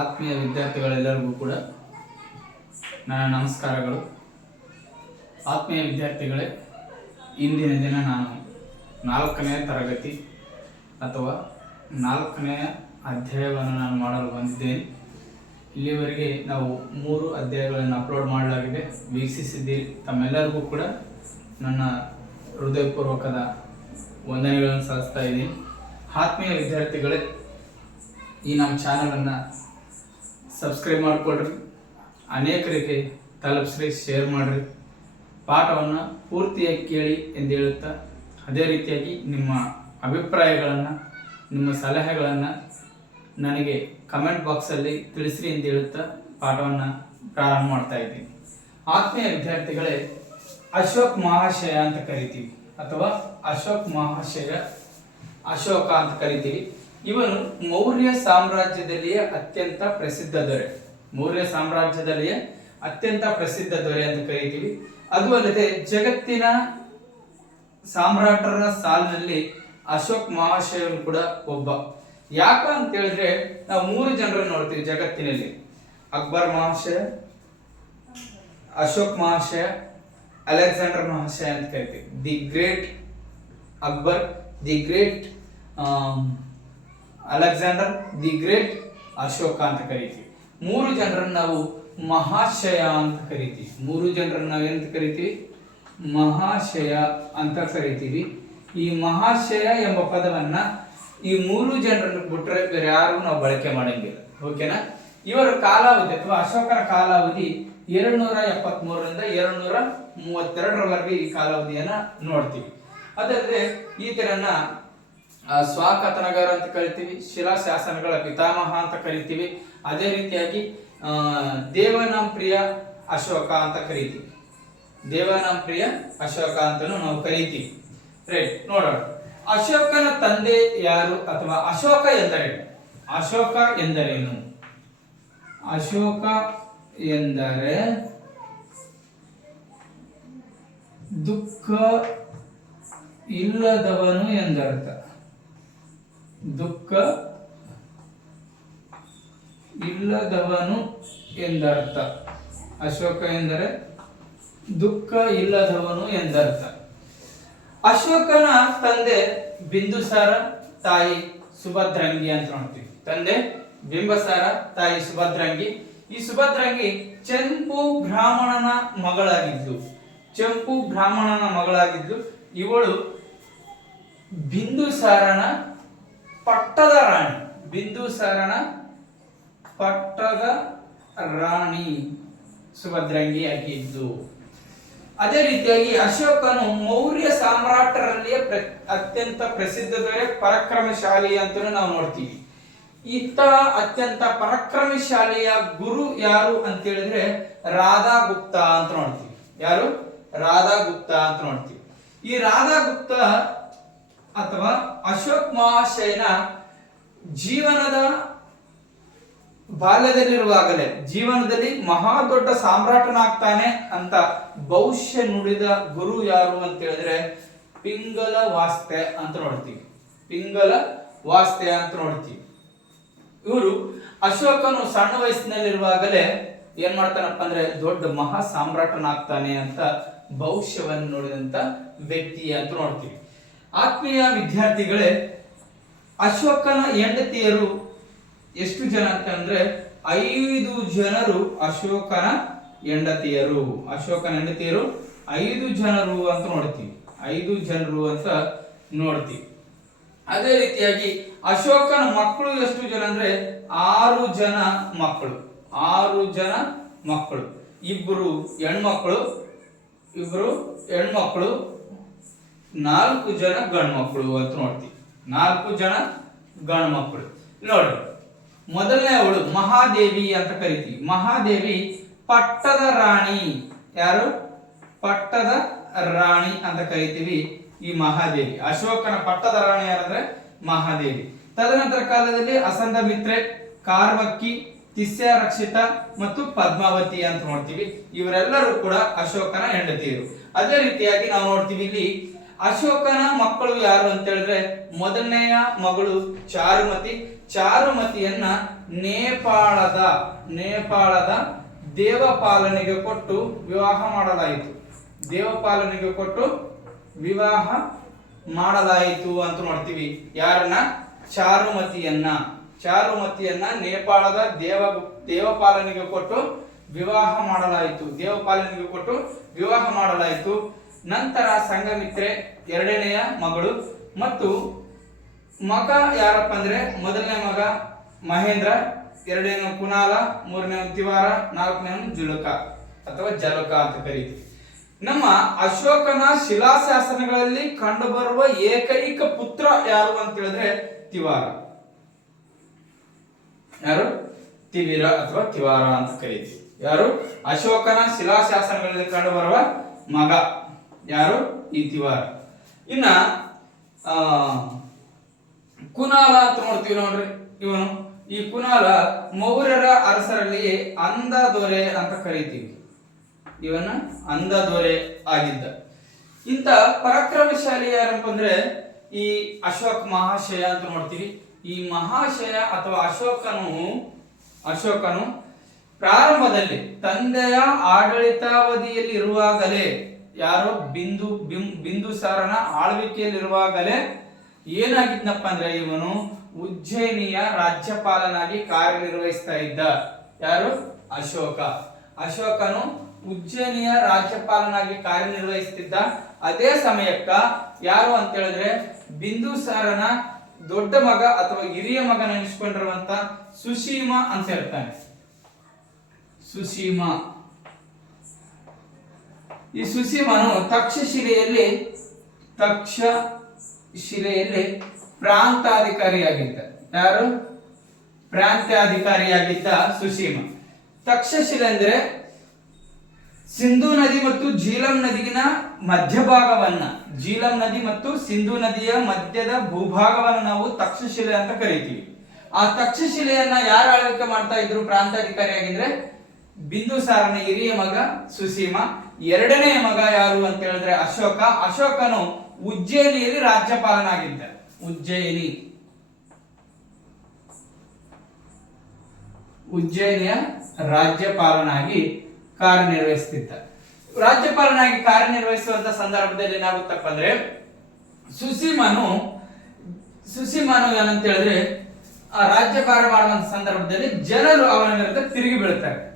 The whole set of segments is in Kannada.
ಆತ್ಮೀಯ ವಿದ್ಯಾರ್ಥಿಗಳೆಲ್ಲರಿಗೂ ಕೂಡ ನನ್ನ ನಮಸ್ಕಾರಗಳು. ಆತ್ಮೀಯ ವಿದ್ಯಾರ್ಥಿಗಳೇ, ಇಂದಿನ ದಿನ ನಾನು ನಾಲ್ಕನೆಯ ತರಗತಿ ಅಥವಾ ನಾಲ್ಕನೆಯ ಅಧ್ಯಾಯವನ್ನು ನಾನು ಮಾಡಲು ಬಂದಿದ್ದೇನೆ. ಇಲ್ಲಿವರೆಗೆ ನಾವು ಮೂರು ಅಧ್ಯಾಯಗಳನ್ನು ಅಪ್ಲೋಡ್ ಮಾಡಲಾಗಿದೆ. ವೀಕ್ಷಿಸಿದ್ದೀರಿ. ತಮ್ಮೆಲ್ಲರಿಗೂ ಕೂಡ ನನ್ನ ಹೃದಯಪೂರ್ವಕದ ವಂದನೆಗಳನ್ನು ಸಲ್ಲಿಸ್ತಾ ಇದ್ದೀನಿ. ಆತ್ಮೀಯ ವಿದ್ಯಾರ್ಥಿಗಳೇ, ಈ ನಮ್ಮ ಚಾನಲನ್ನು ಸಬ್ಸ್ಕ್ರೈಬ್ ಮಾಡಿಕೊಡ್ರಿ ಅನೇಕರಿಗೆ ತಲುಪಿಸ್ರಿ ಶೇರ್ ಮಾಡಿರಿ. ಪಾಠವನ್ನು ಪೂರ್ತಿಯಾಗಿ ಕೇಳಿ ಎಂದು ಹೇಳುತ್ತಾ, ಅದೇ ರೀತಿಯಾಗಿ ನಿಮ್ಮ ಅಭಿಪ್ರಾಯಗಳನ್ನು, ನಿಮ್ಮ ಸಲಹೆಗಳನ್ನು ನನಗೆ ಕಮೆಂಟ್ ಬಾಕ್ಸಲ್ಲಿ ತಿಳಿಸ್ರಿ ಎಂದು ಹೇಳುತ್ತಾ ಪಾಠವನ್ನು ಪ್ರಾರಂಭ ಮಾಡ್ತಾ ಇದ್ದೀನಿ. ಆತ್ಮೀಯ ವಿದ್ಯಾರ್ಥಿಗಳೇ, ಅಶೋಕ್ ಮಹಾಶಯ ಅಂತ ಕರಿತೀವಿ. ಅಥವಾ ಅಶೋಕ್ ಮಹಾಶಯ, ಅಶೋಕ ಅಂತ ಕರಿತೀವಿ. ಇವನು ಮೌರ್ಯ ಸಾಮ್ರಾಜ್ಯದಲ್ಲಿಯೇ ಅತ್ಯಂತ ಪ್ರಸಿದ್ಧ ದೊರೆ. ಮೌರ್ಯ ಸಾಮ್ರಾಜ್ಯದಲ್ಲಿಯೇ ಅತ್ಯಂತ ಪ್ರಸಿದ್ಧ ದೊರೆ ಅಂತ ಕರಿತೀವಿ. ಅದು ಅಲ್ಲದೆ ಜಗತ್ತಿನ ಸಾಮ್ರಾಟರ ಸಾಲಿನಲ್ಲಿ ಅಶೋಕ್ ಮಹಾಶಯನು ಕೂಡ ಒಬ್ಬ. ಯಾಕ ಅಂತ ಹೇಳಿದ್ರೆ ನಾವು ಮೂರು ಜನರನ್ನು ನೋಡ್ತೀವಿ ಜಗತ್ತಿನಲ್ಲಿ. ಅಕ್ಬರ್ ಮಹಾಶಯ, ಅಶೋಕ್ ಮಹಾಶಯ, ಅಲೆಕ್ಸಾಂಡರ್ ಮಹಾಶಯ ಅಂತ ಕರಿತೀವಿ. The great Akbar, the great Alexander the great Ashoka ಅಂತ ಕರಿತೀವಿ. ಮೂರು ಜನರನ್ನು ನಾವು ಮಹಾಶಯ ಅಂತ ಕರಿತೀವಿ. ಮೂರು ಜನರನ್ನು ನಾವು ಎಂತ ಕರಿತೀವಿ? ಮಹಾಶಯ ಅಂತ ಕರಿತೀವಿ. ಈ ಮಹಾಶಯ ಎಂಬ ಪದವನ್ನ ಈ ಮೂರು ಜನರನ್ನು ಬಿಟ್ಟರೆ ಬೇರೆ ಯಾರು ನಾವು ಬಳಕೆ ಮಾಡಂಗಿಲ್ಲ. ಓಕೆನಾ ಇವರ ಕಾಲಾವಧಿ ಅಥವಾ ಅಶೋಕನ ಕಾಲಾವಧಿ ಎರಡು ನೂರ ಎಪ್ಪತ್ಮೂರರಿಂದ ಎರಡು ನೂರ ಮೂವತ್ತೆರಡರವರೆಗೆ ಈ ಕಾಲಾವಧಿಯನ್ನ ನೋಡ್ತೀವಿ. ಅದಲ್ಲದೆ ಈತನನ್ನ ಸ್ವಾಕಥನಗಾರ ಅಂತ ಕರಿತೀವಿ, ಶಿಲಾಶಾಸನಗಳ ಪಿತಾಮಹ ಅಂತ ಕರಿತೀವಿ. ಅದೇ ರೀತಿಯಾಗಿ ದೇವನಾಂ ಪ್ರಿಯ ಅಶೋಕ ಅಂತ ಕರಿತೀವಿ. ದೇವನಾಂ ಪ್ರಿಯ ಅಶೋಕ ಅಂತಲೂ ನಾವು ಕರಿತೀವಿ. ರೈಟ್ ನೋಡೋಣ. ಅಶೋಕನ ತಂದೆ ಯಾರು ಅಥವಾ ಅಶೋಕ ಎಂದರೇನು? ಅಶೋಕ ಎಂದರೇನು? ಅಶೋಕ ಎಂದರೆ ದುಃಖ ಇಲ್ಲದವನು ಎಂದರ್ಥ. ದುಃಖ ಇಲ್ಲದವನು ಎಂದರ್ಥ. ಅಶೋಕ ಎಂದರೆ ದುಃಖ ಇಲ್ಲದವನು ಎಂದರ್ಥ. ಅಶೋಕನ ತಂದೆ ಬಿಂದುಸಾರ, ತಾಯಿ ಸುಭದ್ರಂಗಿ ಅಂತ ನೋಡ್ತೀವಿ. ತಂದೆ ಬಿಂಬಸಾರ, ತಾಯಿ ಸುಭದ್ರಂಗಿ. ಈ ಸುಭದ್ರಂಗಿ ಚೆಂಪು ಬ್ರಾಹ್ಮಣನ ಮಗಳಾಗಿದ್ದು, ಚೆಂಪು ಬ್ರಾಹ್ಮಣನ ಮಗಳಾಗಿದ್ದು, ಇವಳು ಬಿಂದುಸಾರನ ಪಟ್ಟದ ರಾಣಿ. ಬಿಂದುಸಾರನ ಪಟ್ಟದ ರಾಣಿ. ಸುಭದ್ರಂಗಿ ಆಗಿದ್ದು. ಅದೇ ರೀತಿಯಾಗಿ ಅಶೋಕನು ಮೌರ್ಯ ಸಾಮ್ರಾಟರಲ್ಲಿಯೇ ಪ್ರ, ಅತ್ಯಂತ ಪ್ರಸಿದ್ಧ ದೊರೆ ಪರಾಕ್ರಮಶಾಲಿ ಅಂತಲೂ ನಾವು ನೋಡ್ತೀವಿ. ಇತ್ತ ಅತ್ಯಂತ ಪರಾಕ್ರಮಶಾಲಿಯ ಗುರು ಯಾರು ಅಂತ ಹೇಳಿದ್ರೆ ರಾಧಾ ಗುಪ್ತ ಅಂತ ನೋಡ್ತೀವಿ. ಯಾರು? ರಾಧಾ ಗುಪ್ತ ಅಂತ ನೋಡ್ತೀವಿ. ಈ ರಾಧಾ ಗುಪ್ತ ಅಥವಾ ಅಶೋಕ್ ಮಹಾಶಯನ ಜೀವನದ ಬಾಲ್ಯದಲ್ಲಿರುವಾಗಲೇ, ಜೀವನದಲ್ಲಿ ಮಹಾ ದೊಡ್ಡ ಸಾಮ್ರಾಟನಾಗ್ತಾನೆ ಅಂತ ಭವಿಷ್ಯ ನುಡಿದ ಗುರು ಯಾರು ಅಂತ ಹೇಳಿದ್ರೆ ಪಿಂಗಲ ವಾಸ್ತೆ ಅಂತ ನೋಡ್ತೀವಿ. ಪಿಂಗಲ ವಾಸ್ತೆ ಅಂತ ನೋಡ್ತೀವಿ. ಇವರು ಅಶೋಕನು ಸಣ್ಣ ವಯಸ್ಸಿನಲ್ಲಿರುವಾಗಲೇ ಏನ್ ಮಾಡ್ತಾನಪ್ಪ ಅಂದ್ರೆ ದೊಡ್ಡ ಮಹಾ ಸಾಮ್ರಾಟನಾಗ್ತಾನೆ ಅಂತ ಭವಿಷ್ಯವನ್ನು ನೋಡಿದಂತ ವ್ಯಕ್ತಿ ಅಂತ ನೋಡ್ತೀವಿ. ಆತ್ಮೀಯ ವಿದ್ಯಾರ್ಥಿಗಳೇ ಅಶೋಕನ ಹೆಂಡತಿಯರು ಎಷ್ಟು ಜನ ಅಂತಂದ್ರೆ ಐದು ಜನರು ಅಶೋಕನ ಹೆಂಡತಿಯರು. ಅಶೋಕನ ಹೆಂಡತಿಯರು ಐದು ಜನರು ಅಂತ ನೋಡ್ತೀವಿ. ಐದು ಜನರು ಅಂತ ನೋಡ್ತೀವಿ. ಅದೇ ರೀತಿಯಾಗಿ ಅಶೋಕನ ಮಕ್ಕಳು ಎಷ್ಟು ಜನ ಅಂದ್ರೆ ಆರು ಜನ ಮಕ್ಕಳು. ಆರು ಜನ ಮಕ್ಕಳು. ಇಬ್ಬರು ಹೆಣ್ಮಕ್ಳು ಇಬ್ಬರು ಹೆಣ್ಮಕ್ಳು ನಾಲ್ಕು ಜನ ಗಂಡು ಮಕ್ಕಳು ಅಂತ ನೋಡ್ತೀವಿ. ನಾಲ್ಕು ಜನ ಗಂಡು ಮಕ್ಕಳು ನೋಡಿ, ಮೊದಲನೇ ಅವಳು ಮಹಾದೇವಿ ಅಂತ ಕರಿತೀವಿ. ಮಹಾದೇವಿ ಪಟ್ಟದ ರಾಣಿ. ಯಾರು? ಪಟ್ಟದ ರಾಣಿ ಅಂತ ಕರಿತೀವಿ ಈ ಮಹಾದೇವಿ. ಅಶೋಕನ ಪಟ್ಟದ ರಾಣಿ ಯಾರಂದ್ರೆ? ಮಹಾದೇವಿ. ತದನಂತರ ಕಾಲದಲ್ಲಿ ಅಸಂದ ಮಿತ್ರೆ, ಕಾರ್ವಕ್ಕಿ ತಿಸ್ಯ ರಕ್ಷಿತ ಮತ್ತು ಪದ್ಮಾವತಿ ಅಂತ ನೋಡ್ತೀವಿ. ಇವರೆಲ್ಲರೂ ಕೂಡ ಅಶೋಕನ ಹೆಂಡತಿಯರು. ಅದೇ ರೀತಿಯಾಗಿ ನಾವು ನೋಡ್ತೀವಿ ಇಲ್ಲಿ ಅಶೋಕನ ಮಕ್ಕಳು ಯಾರು ಅಂತ ಹೇಳಿದ್ರೆ ಮೊದಲನೆಯ ಮಗಳು ಚಾರುಮತಿ. ಚಾರುಮತಿಯನ್ನ ನೇಪಾಳದ ನೇಪಾಳದ ದೇವಪಾಲನೆಗೆ ಕೊಟ್ಟು ವಿವಾಹ ಮಾಡಲಾಯಿತು. ದೇವಪಾಲನೆಗೆ ಕೊಟ್ಟು ವಿವಾಹ ಮಾಡಲಾಯಿತು ಅಂತ ನೋಡ್ತೀವಿ. ಯಾರನ್ನ? ಚಾರುಮತಿಯನ್ನ. ಚಾರುಮತಿಯನ್ನ ನೇಪಾಳದ ದೇವ, ದೇವಪಾಲನೆಗೆ ಕೊಟ್ಟು ವಿವಾಹ ಮಾಡಲಾಯಿತು. ದೇವಪಾಲನೆಗೆ ಕೊಟ್ಟು ವಿವಾಹ ಮಾಡಲಾಯಿತು. ನಂತರ ಸಂಘಮಿತ್ರೆ ಎರಡನೆಯ ಮಗಳು ಮತ್ತು ಮಗ ಯಾರಪ್ಪ ಅಂದ್ರೆ ಮೊದಲನೇ ಮಗ ಮಹೇಂದ್ರ ಎರಡನೇ ಕುನಾಲ ಮೂರನೇ ತಿವಾರ ನಾಲ್ಕನೇ ಜುಲಕ ಅಥವಾ ಜಲಕ ಅಂತ ಕರೀತೀವಿ. ನಮ್ಮ ಅಶೋಕನ ಶಿಲಾಶಾಸನಗಳಲ್ಲಿ ಕಂಡುಬರುವ ಏಕೈಕ ಪುತ್ರ ಯಾರು ಅಂತ ಹೇಳಿದ್ರೆ ತಿವಾರ. ಯಾರು? ತಿವಿರ ಅಥವಾ ತಿವಾರ ಅಂತ ಕರೀತೀವಿ. ಯಾರು? ಅಶೋಕನ ಶಿಲಾಶಾಸನಗಳಲ್ಲಿ ಕಂಡುಬರುವ ಮಗ. ಯಾರು? ಈ ತಿವಾರ. ಇನ್ನ ಕುನಾಲ ಅಂತ ನೋಡ್ತೀವಿ ನೋಡ್ರಿ ಇವನು. ಈ ಕುನಾಲ ಮೌರ್ಯರ ಅರಸರಲ್ಲಿ ಅಂದ ದೊರೆ ಅಂತ ಕರಿತೀವಿ. ಇವನ ಅಂಧ ದೊರೆ ಆಗಿದ್ದ. ಇಂತ ಪರಾಕ್ರಮಶಾಲಿ ಯಾರಪ್ಪ ಅಂದ್ರೆ ಈ ಅಶೋಕ್ ಮಹಾಶಯ ಅಂತ ನೋಡ್ತೀವಿ. ಈ ಮಹಾಶಯ ಅಥವಾ ಅಶೋಕನು ಅಶೋಕನು ಪ್ರಾರಂಭದಲ್ಲಿ ತಂದೆಯ ಆಡಳಿತಾವಧಿಯಲ್ಲಿ ಇರುವಾಗಲೇ ಯಾರೋ ಬಿಂದು, ಬಿಂ- ಬಿಂದುಸಾರನ ಆಳ್ವಿಕೆಯಲ್ಲಿರುವಾಗಲೇ ಏನಾಗಿದ್ನಪ್ಪ ಅಂದ್ರೆ ಇವನು ಉಜ್ಜಯಿನಿಯ ರಾಜ್ಯಪಾಲನಾಗಿ ಕಾರ್ಯನಿರ್ವಹಿಸ್ತಾ ಇದ್ದ. ಯಾರು? ಅಶೋಕ. ಅಶೋಕನು ಉಜ್ಜಯಿನಿಯ ರಾಜ್ಯಪಾಲನಾಗಿ ಕಾರ್ಯನಿರ್ವಹಿಸ್ತಿದ್ದ. ಅದೇ ಸಮಯಕ್ಕ ಯಾರು ಅಂತ ಹೇಳಿದ್ರೆ ಬಿಂದುಸಾರನ ದೊಡ್ಡ ಮಗ ಅಥವಾ ಹಿರಿಯ ಮಗನ ಎನಿಸ್ಕೊಂಡಿರುವಂತ ಸುಶೀಮ ಅಂತ ಹೇಳ್ತಾನೆ. ಸುಶೀಮ. ಈ ಸುಸೀಮನು ತಕ್ಷಶಿಲೆಯಲ್ಲಿ ತಕ್ಷ ಶಿಲೆಯಲ್ಲಿ ಪ್ರಾಂತಾಧಿಕಾರಿಯಾಗಿದ್ದ ಯಾರು? ಪ್ರಾಂತ್ಯಾಧಿಕಾರಿಯಾಗಿದ್ದ ಸುಸೀಮ ತಕ್ಷಶಿಲೆ ಅಂದ್ರೆ ಸಿಂಧೂ ನದಿ ಮತ್ತು ಜೀಲಂ ನದಿಗಿನ ಮಧ್ಯಭಾಗವನ್ನ ಜೀಲಂ ನದಿ ಮತ್ತು ಸಿಂಧೂ ನದಿಯ ಮಧ್ಯದ ಭೂಭಾಗವನ್ನು ನಾವು ತಕ್ಷಶಿಲೆ ಅಂತ ಕರಿತೀವಿ. ಆ ತಕ್ಷಶಿಲೆಯನ್ನ ಯಾರು ಆಳ್ವಿಕೆ ಮಾಡ್ತಾ ಇದ್ರು ಪ್ರಾಂತಾಧಿಕಾರಿಯಾಗಿದ್ರೆ ಬಿಂದುಸಾರನ ಹಿರಿಯ ಮಗ ಸುಸೀಮ ಎರಡನೆಯ ಮಗ ಯಾರು ಅಂತ ಹೇಳಿದ್ರೆ ಅಶೋಕ. ಅಶೋಕನು ಉಜ್ಜಯಿನಿಯಲ್ಲಿ ರಾಜ್ಯಪಾಲನಾಗಿದ್ದ. ಉಜ್ಜಯಿನಿ. ಉಜ್ಜಯಿನಿಯ ರಾಜ್ಯಪಾಲನಾಗಿ ಕಾರ್ಯನಿರ್ವಹಿಸುತ್ತಿದ್ದ ರಾಜ್ಯಪಾಲನಾಗಿ ಕಾರ್ಯನಿರ್ವಹಿಸುವಂತ ಸಂದರ್ಭದಲ್ಲಿ ಏನಾಗುತ್ತಪ್ಪ ಅಂದ್ರೆ ಸುಸೀಮನು ಸುಸೀಮನು ಏನಂತ ಹೇಳಿದ್ರೆ, ಆ ರಾಜ್ಯಪಾಲ ಮಾಡುವಂತ ಸಂದರ್ಭದಲ್ಲಿ ಜನರು ಅವನ ವಿರುದ್ಧ ತಿರುಗಿ ಬೀಳ್ತಾರೆ.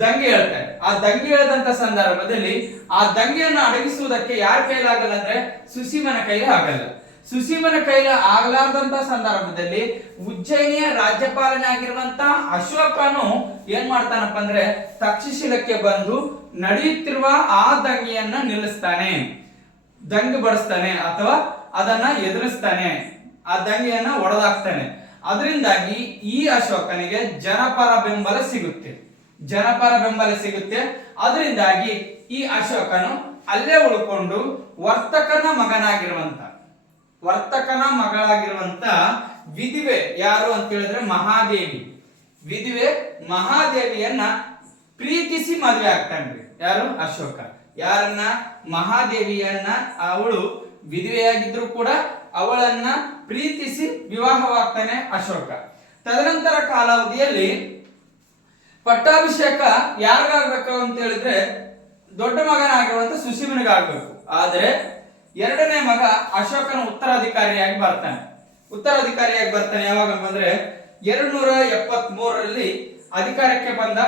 ದಂಗೆ ಹೇಳ್ತಾರೆ ಆ ದಂಗೆ ಹೇಳದಂತ ಸಂದರ್ಭದಲ್ಲಿ ಆ ದಂಗೆಯನ್ನು ಅಡಗಿಸುವುದಕ್ಕೆ ಯಾರ ಕೈಲಾಗಲ್ಲ ಅಂದ್ರೆ ಸುಸೀಮನ ಕೈಲಿ ಆಗಲ್ಲ. ಸುಸೀಮನ ಕೈಲ ಆಗಲಾರದಂತ ಸಂದರ್ಭದಲ್ಲಿ ಉಜ್ಜಯಿನಿಯ ರಾಜ್ಯಪಾಲನಾಗಿರುವಂತ ಅಶೋಕನು ಏನ್ ಮಾಡ್ತಾನಪ್ಪ ಅಂದ್ರೆ ತಕ್ಷಶಿಲಕ್ಕೆ ಬಂದು ನಡೆಯುತ್ತಿರುವ ಆ ದಂಗೆಯನ್ನ ನಿಲ್ಲಿಸ್ತಾನೆ. ದಂಗೆ ಬಡಿಸ್ತಾನೆ ಅಥವಾ ಅದನ್ನ ಎದುರಿಸ್ತಾನೆ. ಆ ದಂಗೆಯನ್ನ ಒಡೆದಾಕ್ತಾನೆ. ಅದರಿಂದಾಗಿ ಈ ಅಶೋಕನಿಗೆ ಜನಪರ ಬೆಂಬಲ ಸಿಗುತ್ತೆ. ಜನಪರ ಬೆಂಬಲ ಸಿಗುತ್ತೆ. ಅದರಿಂದಾಗಿ ಈ ಅಶೋಕನು ಅಲ್ಲೇ ಉಳ್ಕೊಂಡು ವರ್ತಕನ ಮಗನಾಗಿರುವಂತ, ವರ್ತಕನ ಮಗಳಾಗಿರುವಂತ ವಿಧಿವೆ ಯಾರು ಅಂತ ಹೇಳಿದ್ರೆ ಮಹಾದೇವಿ. ವಿಧಿವೆ ಮಹಾದೇವಿಯನ್ನ ಪ್ರೀತಿಸಿ ಮದುವೆ ಆಗ್ತಾನ್ರಿ ಯಾರು? ಅಶೋಕ. ಯಾರನ್ನ? ಮಹಾದೇವಿಯನ್ನ. ಅವಳು ವಿಧವೆಯಾಗಿದ್ರು ಕೂಡ ಅವಳನ್ನ ಪ್ರೀತಿಸಿ ವಿವಾಹವಾಗ್ತಾನೆ ಅಶೋಕ. ತದನಂತರ ಕಾಲಾವಧಿಯಲ್ಲಿ ಪಟ್ಟಾಭಿಷೇಕ ಯಾರಿಗಾಗ್ಬೇಕು ಅಂತ ಹೇಳಿದ್ರೆ ದೊಡ್ಡ ಮಗನಾಗಿರುವಂತ ಸುಶೀಮನಿಗಾಗಬೇಕು ಆದ್ರೆ ಎರಡನೇ ಮಗ ಅಶೋಕನ ಉತ್ತರಾಧಿಕಾರಿಯಾಗಿ ಬರ್ತಾನೆ. ಉತ್ತರಾಧಿಕಾರಿಯಾಗಿ ಬರ್ತಾನೆ ಯಾವಾಗ ಬಂದ್ರೆ ಎರಡು ನೂರ ಎಪ್ಪತ್ ಮೂರರಲ್ಲಿ ಅಧಿಕಾರಕ್ಕೆ ಬಂದ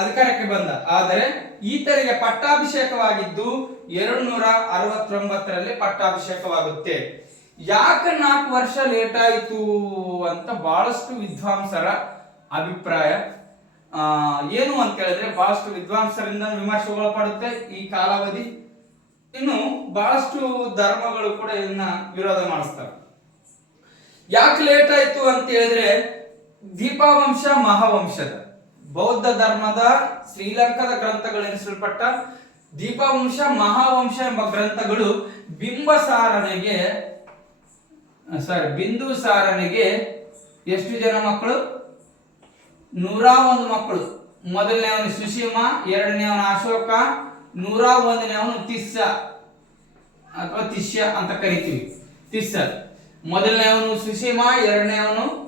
ಅಧಿಕಾರಕ್ಕೆ ಬಂದ. ಆದರೆ ಈತನಿಗೆ ಪಟ್ಟಾಭಿಷೇಕವಾಗಿದ್ದು ಎರಡು ನೂರ ಅರವತ್ತೊಂಬತ್ತರಲ್ಲಿ ಪಟ್ಟಾಭಿಷೇಕವಾಗುತ್ತೆ. ಯಾಕೆ ನಾಲ್ಕು ವರ್ಷ ಲೇಟ್ ಆಯಿತು ಅಂತ ಬಹಳಷ್ಟು ವಿದ್ವಾಂಸರ ಅಭಿಪ್ರಾಯ. ಏನು ಅಂತ ಹೇಳಿದ್ರೆ ಬಹಳಷ್ಟು ವಿದ್ವಾಂಸರಿಂದ ವಿಮರ್ಶೆಗೊಳಪಡುತ್ತೆ ಈ ಕಾಲಾವಧಿ. ಇನ್ನು ಬಹಳಷ್ಟು ಧರ್ಮಗಳು ಕೂಡ ಇದನ್ನ ವಿರೋಧ ಮಾಡಿಸ್ತಾರೆ. ಯಾಕೆ ಲೇಟ್ ಆಯ್ತು ಅಂತ ಹೇಳಿದ್ರೆ ದೀಪವಂಶ ಮಹಾವಂಶದ. ಬೌದ್ಧ ಧರ್ಮದ ಶ್ರೀಲಂಕಾದ ಗ್ರಂಥಗಳೆನಿಸಲ್ಪಟ್ಟ ದೀಪವಂಶ ಮಹಾವಂಶ ಎಂಬ ಗ್ರಂಥಗಳು ಬಿಂಬಸಾರನೆಗೆ ಸಾರಿ ಬಿಂದುಸಾರನಿಗೆ ಎಷ್ಟು ಜನ ಮಕ್ಕಳು? ನೂರ ಒಂದು ಮಕ್ಕಳು. ಮೊದಲನೇವನು ಸುಶೀಮ ಎರಡನೇವನು ಅಶೋಕ, ನೂರ ಒಂದನೇವನು ತಿಸ್ಸ. ಅಥವಾ ತಿಶ್ಯ ಅಂತ ಕರಿತೀವಿ. ತಿಸ್ಸ. ಮೊದಲನೇವನು ಸುಶೀಮ ಎರಡನೇವನು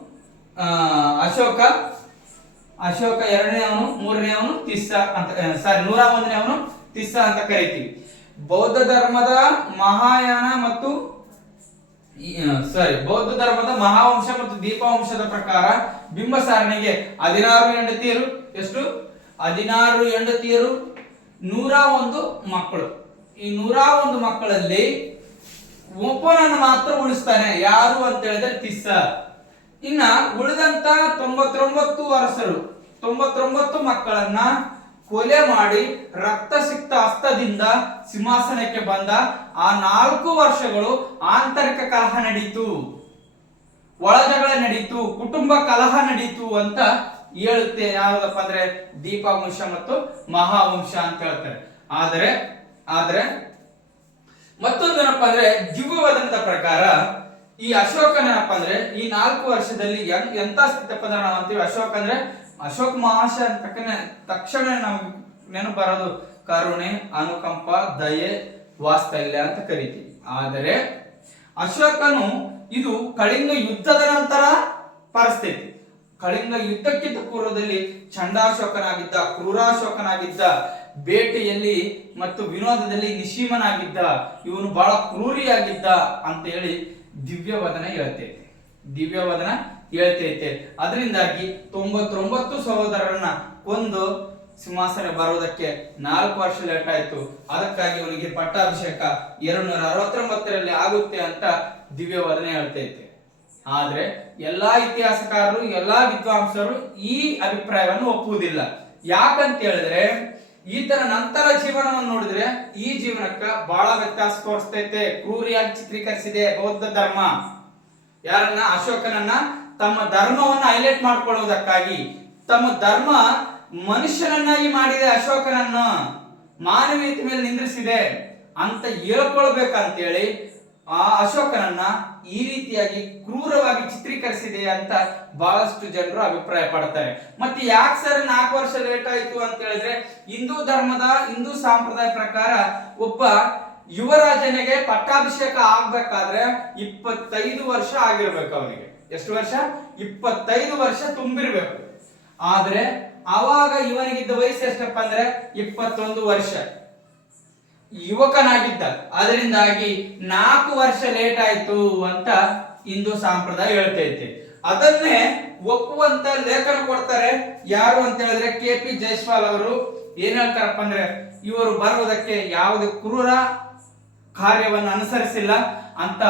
ಅಶೋಕ. ಅಶೋಕ ಎರಡನೇವನು ಮೂರನೇವನು ತಿಸ್ಸ ಅಂತ ಸಾರಿ ನೂರ ಒಂದನೇವನು ತಿಸ್ಸ ಅಂತ ಕರಿತೀವಿ. ಬೌದ್ಧ ಧರ್ಮದ ಮಹಾಯಾನ ಮತ್ತು ಸಾರಿ ಬೌದ್ಧ ಧರ್ಮದ ಮಹಾವಂಶ ಮತ್ತು ದೀಪವಂಶದ ಪ್ರಕಾರ ಬಿಂಬಸಾರನಿಗೆ ಹದಿನಾರು ಹೆಂಡತಿಯರು, ಎಷ್ಟು? ಹದಿನಾರು ಹೆಂಡತಿಯರು, ನೂರ ಒಂದು ಮಕ್ಕಳು. ಈ ನೂರ ಒಂದು ಮಕ್ಕಳಲ್ಲಿ ಒಬ್ಬನನ್ನು ಮಾತ್ರ ಉಳಿಸ್ತಾನೆ. ಯಾರು ಅಂತ ಹೇಳಿದ್ರೆ ತಿಸ್ಸ. ಇನ್ನ ಉಳಿದಂತ ತೊಂಬತ್ತೊಂಬತ್ತು ವರ್ಷರು ತೊಂಬತ್ತೊಂಬತ್ತು ಮಕ್ಕಳನ್ನ ಕೊಲೆ ಮಾಡಿ ರಕ್ತಸಿಕ್ತ ಹಸ್ತದಿಂದ ಸಿಂಹಾಸನಕ್ಕೆ ಬಂದ ಆ ನಾಲ್ಕು ವರ್ಷಗಳು ಆಂತರಿಕ ಕಲಹ ನಡೀತು. ಒಳಜಗಳ ನಡೀತು, ಕುಟುಂಬ ಕಲಹ ನಡೀತು ಅಂತ ಹೇಳುತ್ತೆ ಯಾವ್ದಪ್ಪ ಅಂದ್ರೆ ದೀಪವಂಶ ಮತ್ತು ಮಹಾವಂಶ ಅಂತ ಹೇಳ್ತಾರೆ. ಆದರೆ ಆದರೆ ಮತ್ತೊಂದೇನಪ್ಪ ಅಂದ್ರೆ ದಿವ್ಯವದಂತ ಪ್ರಕಾರ ಈ ಅಶೋಕನೇನಪ್ಪ ಅಂದ್ರೆ ಈ ನಾಲ್ಕು ವರ್ಷದಲ್ಲಿ ಎಂತ ಸ್ಥಿತಿ ಅಂತೀವಿ? ಅಶೋಕ ಅಂದ್ರೆ ಅಶೋಕ್ ಮಹಾಶಯ ಅಂತಕ್ಕನೆ ತಕ್ಷಣ ನಮ್ಗೆ ನೆನಪು ಬರೋದು ಕರುಣೆ, ಅನುಕಂಪ, ದಯೆ ವಾಸ್ತಲ್ಯ ಅಂತ ಕರಿತೀವಿ. ಆದರೆ ಅಶೋಕನು ಇದು ಕಳಿಂಗ ಯುದ್ಧದ ನಂತರ ಪರಿಸ್ಥಿತಿ. ಕಳಿಂಗ ಯುದ್ಧಕ್ಕಿಂತ ಪೂರ್ವದಲ್ಲಿ ಚಂಡಾಶೋಕನಾಗಿದ್ದ ಕ್ರೂರಾಶೋಕನಾಗಿದ್ದ, ಬೇಟೆಯಲ್ಲಿ ಮತ್ತು ವಿನೋದದಲ್ಲಿ ನಿಶೀಮನಾಗಿದ್ದ ಇವನು ಬಹಳ ಕ್ರೂರಿಯಾಗಿದ್ದ ಅಂತ ಹೇಳಿ ದಿವ್ಯವದನ ಹೇಳ್ತೇವೆ. ದಿವ್ಯವದನ ಹೇಳ್ತೈತೆ. ಅದರಿಂದಾಗಿ ತೊಂಬತ್ತೊಂಬತ್ತು ಸಹೋದರರನ್ನ ಕೊಂದು ಸಿಂಹಾಸನ ಬರೋದಕ್ಕೆ ನಾಲ್ಕು ವರ್ಷ ಲೇಟ್ ಆಯ್ತು ಅದಕ್ಕಾಗಿ ಅವನಿಗೆ ಪಟ್ಟಾಭಿಷೇಕ ಎರಡ್ನೂರ ಅರವತ್ತೊಂಬತ್ತರಲ್ಲಿ ಆಗುತ್ತೆ ಅಂತ ದಿವ್ಯವದನೆ ಹೇಳ್ತೈತೆ. ಆದ್ರೆ ಎಲ್ಲಾ ಇತಿಹಾಸಕಾರರು, ಎಲ್ಲಾ ವಿದ್ವಾಂಸರು ಈ ಅಭಿಪ್ರಾಯವನ್ನು ಒಪ್ಪುವುದಿಲ್ಲ. ಯಾಕಂತ ಹೇಳಿದ್ರೆ, ಈತನ ನಂತರ ಜೀವನವನ್ನು ನೋಡಿದ್ರೆ ಈ ಜೀವನಕ್ಕ ಬಹಳ ವ್ಯತ್ಯಾಸ ತೋರಿಸ್ತೈತೆ. ಕ್ರೂರಿಯಾಗಿ ಚಿತ್ರೀಕರಿಸಿದೆ ಬೌದ್ಧ ಧರ್ಮ. ಯಾರನ್ನ? ಅಶೋಕನನ್ನ? ತಮ್ಮ ಧರ್ಮವನ್ನು ಹೈಲೈಟ್ ಮಾಡಿಕೊಳ್ಳುವುದಕ್ಕಾಗಿ, ತಮ್ಮ ಧರ್ಮ ಮನುಷ್ಯನನ್ನಾಗಿ ಮಾಡಿದೆ, ಅಶೋಕನನ್ನ ಮಾನವೀಯತೆ ಮೇಲೆ ನಿಂದ್ರಿಸಿದೆ ಅಂತ ಹೇಳ್ಕೊಳ್ಬೇಕಂತೇಳಿ ಆ ಅಶೋಕನನ್ನ ಈ ರೀತಿಯಾಗಿ ಕ್ರೂರವಾಗಿ ಚಿತ್ರೀಕರಿಸಿದೆ ಅಂತ ಬಹಳಷ್ಟು ಜನರು ಅಭಿಪ್ರಾಯ ಪಡ್ತಾರೆ. ಮತ್ತೆ ಯಾಕೆ ಸರ್ ನಾಲ್ಕು ವರ್ಷ ಲೇಟ್ ಆಯ್ತು ಅಂತ ಹೇಳಿದ್ರೆ, ಹಿಂದೂ ಧರ್ಮದ, ಹಿಂದೂ ಸಂಪ್ರದಾಯ ಪ್ರಕಾರ ಒಬ್ಬ ಯುವರಾಜನಿಗೆ ಪಟ್ಟಾಭಿಷೇಕ ಆಗ್ಬೇಕಾದ್ರೆ ಇಪ್ಪತ್ತೈದು ವರ್ಷ ಆಗಿರ್ಬೇಕು ಅವನಿಗೆ. ಎಷ್ಟು ವರ್ಷ? ಇಪ್ಪತ್ತೈದು ವರ್ಷ ತುಂಬಿರ್ಬೇಕು. ಆದ್ರೆ ಅವಾಗ ಇವನಿಗಿದ್ದ ವಯಸ್ಸು ಎಷ್ಟಪ್ಪ ಅಂದ್ರೆ ಇಪ್ಪತ್ತೊಂದು ವರ್ಷ. ಯುವಕನಾಗಿದ್ದ. ಅದರಿಂದಾಗಿ ನಾಲ್ಕು ವರ್ಷ ಲೇಟ್ ಆಯ್ತು ಅಂತ ಹಿಂದೂ ಸಂಪ್ರದಾಯ ಹೇಳ್ತೈತೆ ಅದನ್ನೇ ಒಪ್ಪುವಂತ ಲೇಖನ ಕೊಡ್ತಾರೆ. ಯಾರು ಅಂತ ಹೇಳಿದ್ರೆ ಕೆ ಪಿ ಜೈಸ್ವಾಲ್ ಅವರು. ಏನ್ ಹೇಳ್ತಾರಪ್ಪ ಅಂದ್ರೆ ಇವರು ಬರುವುದಕ್ಕೆ ಯಾವುದೇ ಕ್ರೂರ ಕಾರ್ಯವನ್ನು ಅನುಸರಿಸಿಲ್ಲ ಅಂತ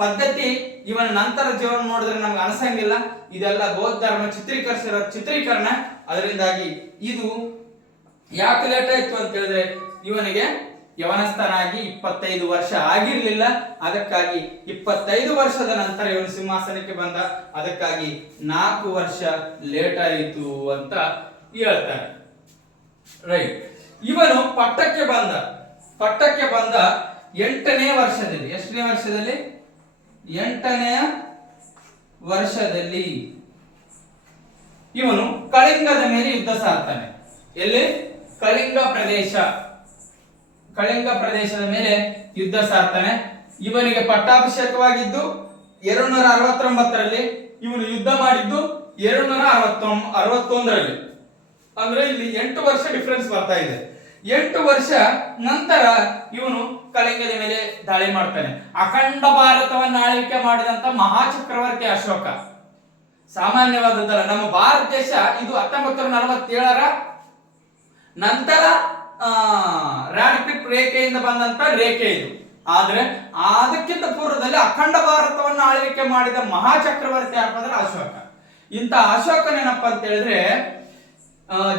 ಪದ್ಧತಿ ಇವನ ನಂತರ ಜೀವನ ನೋಡಿದ್ರೆ ನಮ್ಗೆ ಅನಿಸಂಗಿಲ್ಲ. ಇದೆಲ್ಲ ಬೌದ್ಧ ಧರ್ಮ ಚಿತ್ರೀಕರಿಸಿರೋ ಚಿತ್ರೀಕರಣ. ಅದರಿಂದಾಗಿ ಇದು ಯಾಕೆ ಲೇಟ್ ಆಯ್ತು ಅಂತ ಹೇಳಿದ್ರೆ ಇವನಿಗೆ ಯವನಸ್ಥನಾಗಿ ಇಪ್ಪತ್ತೈದು ವರ್ಷ ಆಗಿರ್ಲಿಲ್ಲ. ಅದಕ್ಕಾಗಿ ಇಪ್ಪತ್ತೈದು ವರ್ಷದ ನಂತರ ಇವನು ಸಿಂಹಾಸನಕ್ಕೆ ಬಂದ. ಅದಕ್ಕಾಗಿ ನಾಲ್ಕು ವರ್ಷ ಲೇಟ್ ಆಯಿತು ಅಂತ ಹೇಳ್ತಾರೆ. ರೈಟ್. ಇವನು ಪಟ್ಟಕ್ಕೆ ಬಂದ. ಪಟ್ಟಕ್ಕೆ ಬಂದ ಎಂಟನೇ ವರ್ಷದಲ್ಲಿ, ಎಷ್ಟನೇ ವರ್ಷದಲ್ಲಿ? ಎಂಟನೆಯ ವರ್ಷದಲ್ಲಿ. ಇವನು ಕಳಿಂಗದ ಮೇಲೆ ಯುದ್ಧ ಸಾರ್ತಾನೆ. ಎಲ್ಲಿ? ಕಳಿಂಗ ಪ್ರದೇಶ. ಕಳಿಂಗ ಪ್ರದೇಶದ ಮೇಲೆ ಯುದ್ಧ ಸಾರ್ತಾನೆ. ಇವನಿಗೆ ಪಟ್ಟಾಭಿಷೇಕವಾಗಿದ್ದು ಎರಡುನೂರ ಅರವತ್ತೊಂಬತ್ತರಲ್ಲಿ ಇವನು ಯುದ್ಧ ಮಾಡಿದ್ದು ಎರಡುನೂರ ಅರವತ್ತೊಂಬ ಅರವತ್ತೊಂದರಲ್ಲಿ. ಅಂದ್ರೆ ಇಲ್ಲಿ ಎಂಟು ವರ್ಷ ಡಿಫರೆನ್ಸ್ ಬರ್ತಾ ಇದೆ. ಎಂಟು ವರ್ಷ ನಂತರ ಇವನು ಕಳಿಂಗದ ಮೇಲೆ ದಾಳಿ ಮಾಡ್ತಾನೆ. ಅಖಂಡ ಭಾರತವನ್ನು ಆಳ್ವಿಕೆ ಮಾಡಿದಂತ ಮಹಾಚಕ್ರವರ್ತಿ ಅಶೋಕ. ಸಾಮಾನ್ಯವಾದದ್ದಲ್ಲ, ನಮ್ಮ ಭಾರತ ದೇಶ ಇದು ಹತ್ತೊಂಬತ್ತು ನಲವತ್ತೇಳರ ನಂತರ ರಾಡಿಕ್ಲಿಪ್ ರೇಖೆಯಿಂದ ಬಂದಂತ ರೇಖೆ ಇದು. ಆದ್ರೆ ಅದಕ್ಕಿಂತ ಪೂರ್ವದಲ್ಲಿ ಅಖಂಡ ಭಾರತವನ್ನು ಆಳ್ವಿಕೆ ಮಾಡಿದ ಮಹಾಚಕ್ರವರ್ತಿ ಯಾರಪ್ಪ ಅಂದ್ರೆ ಅಶೋಕ. ಇಂಥ ಅಶೋಕನೇನಪ್ಪ ಅಂತ ಹೇಳಿದ್ರೆ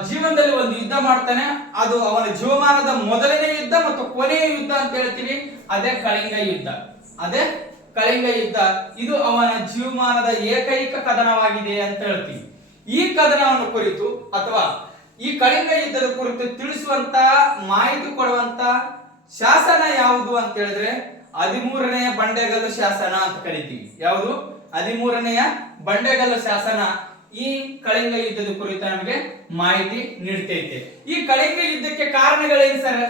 ಜೀವನದಲ್ಲಿ ಒಂದು ಯುದ್ಧ ಮಾಡ್ತಾನೆ. ಅದು ಅವನ ಜೀವಮಾನದ ಮೊದಲನೇ ಯುದ್ಧ ಮತ್ತು ಕೊನೆಯ ಯುದ್ಧ ಅಂತ ಹೇಳ್ತೀವಿ ಅದೇ ಕಳಿಂಗ ಯುದ್ಧ. ಅದೇ ಕಳಿಂಗ ಯುದ್ಧ. ಇದು ಅವನ ಜೀವಮಾನದ ಏಕೈಕ ಕದನವಾಗಿದೆ ಅಂತ ಹೇಳ್ತೀವಿ ಈ ಕದನವನ್ನು ಕುರಿತು ಅಥವಾ ಈ ಕಳಿಂಗ ಯುದ್ಧದ ಕುರಿತು ತಿಳಿಸುವಂತ, ಮಾಹಿತಿ ಕೊಡುವಂತ ಶಾಸನ ಯಾವುದು ಅಂತ ಹೇಳಿದ್ರೆ ಹದಿಮೂರನೆಯ ಬಂಡೆಗಲ್ಲು ಶಾಸನ ಅಂತ ಕರಿತೀವಿ. ಯಾವುದು? ಹದಿಮೂರನೆಯ ಬಂಡೆಗಲ್ಲು ಶಾಸನ. ಈ ಕಳಿಂಗ ಯುದ್ಧದ ಕುರಿತ ನಮಗೆ ಮಾಹಿತಿ ನೀಡ್ತೈತೆ. ಈ ಕಳಿಂಗ ಯುದ್ಧಕ್ಕೆ ಕಾರಣಗಳೇನು ಸರ್?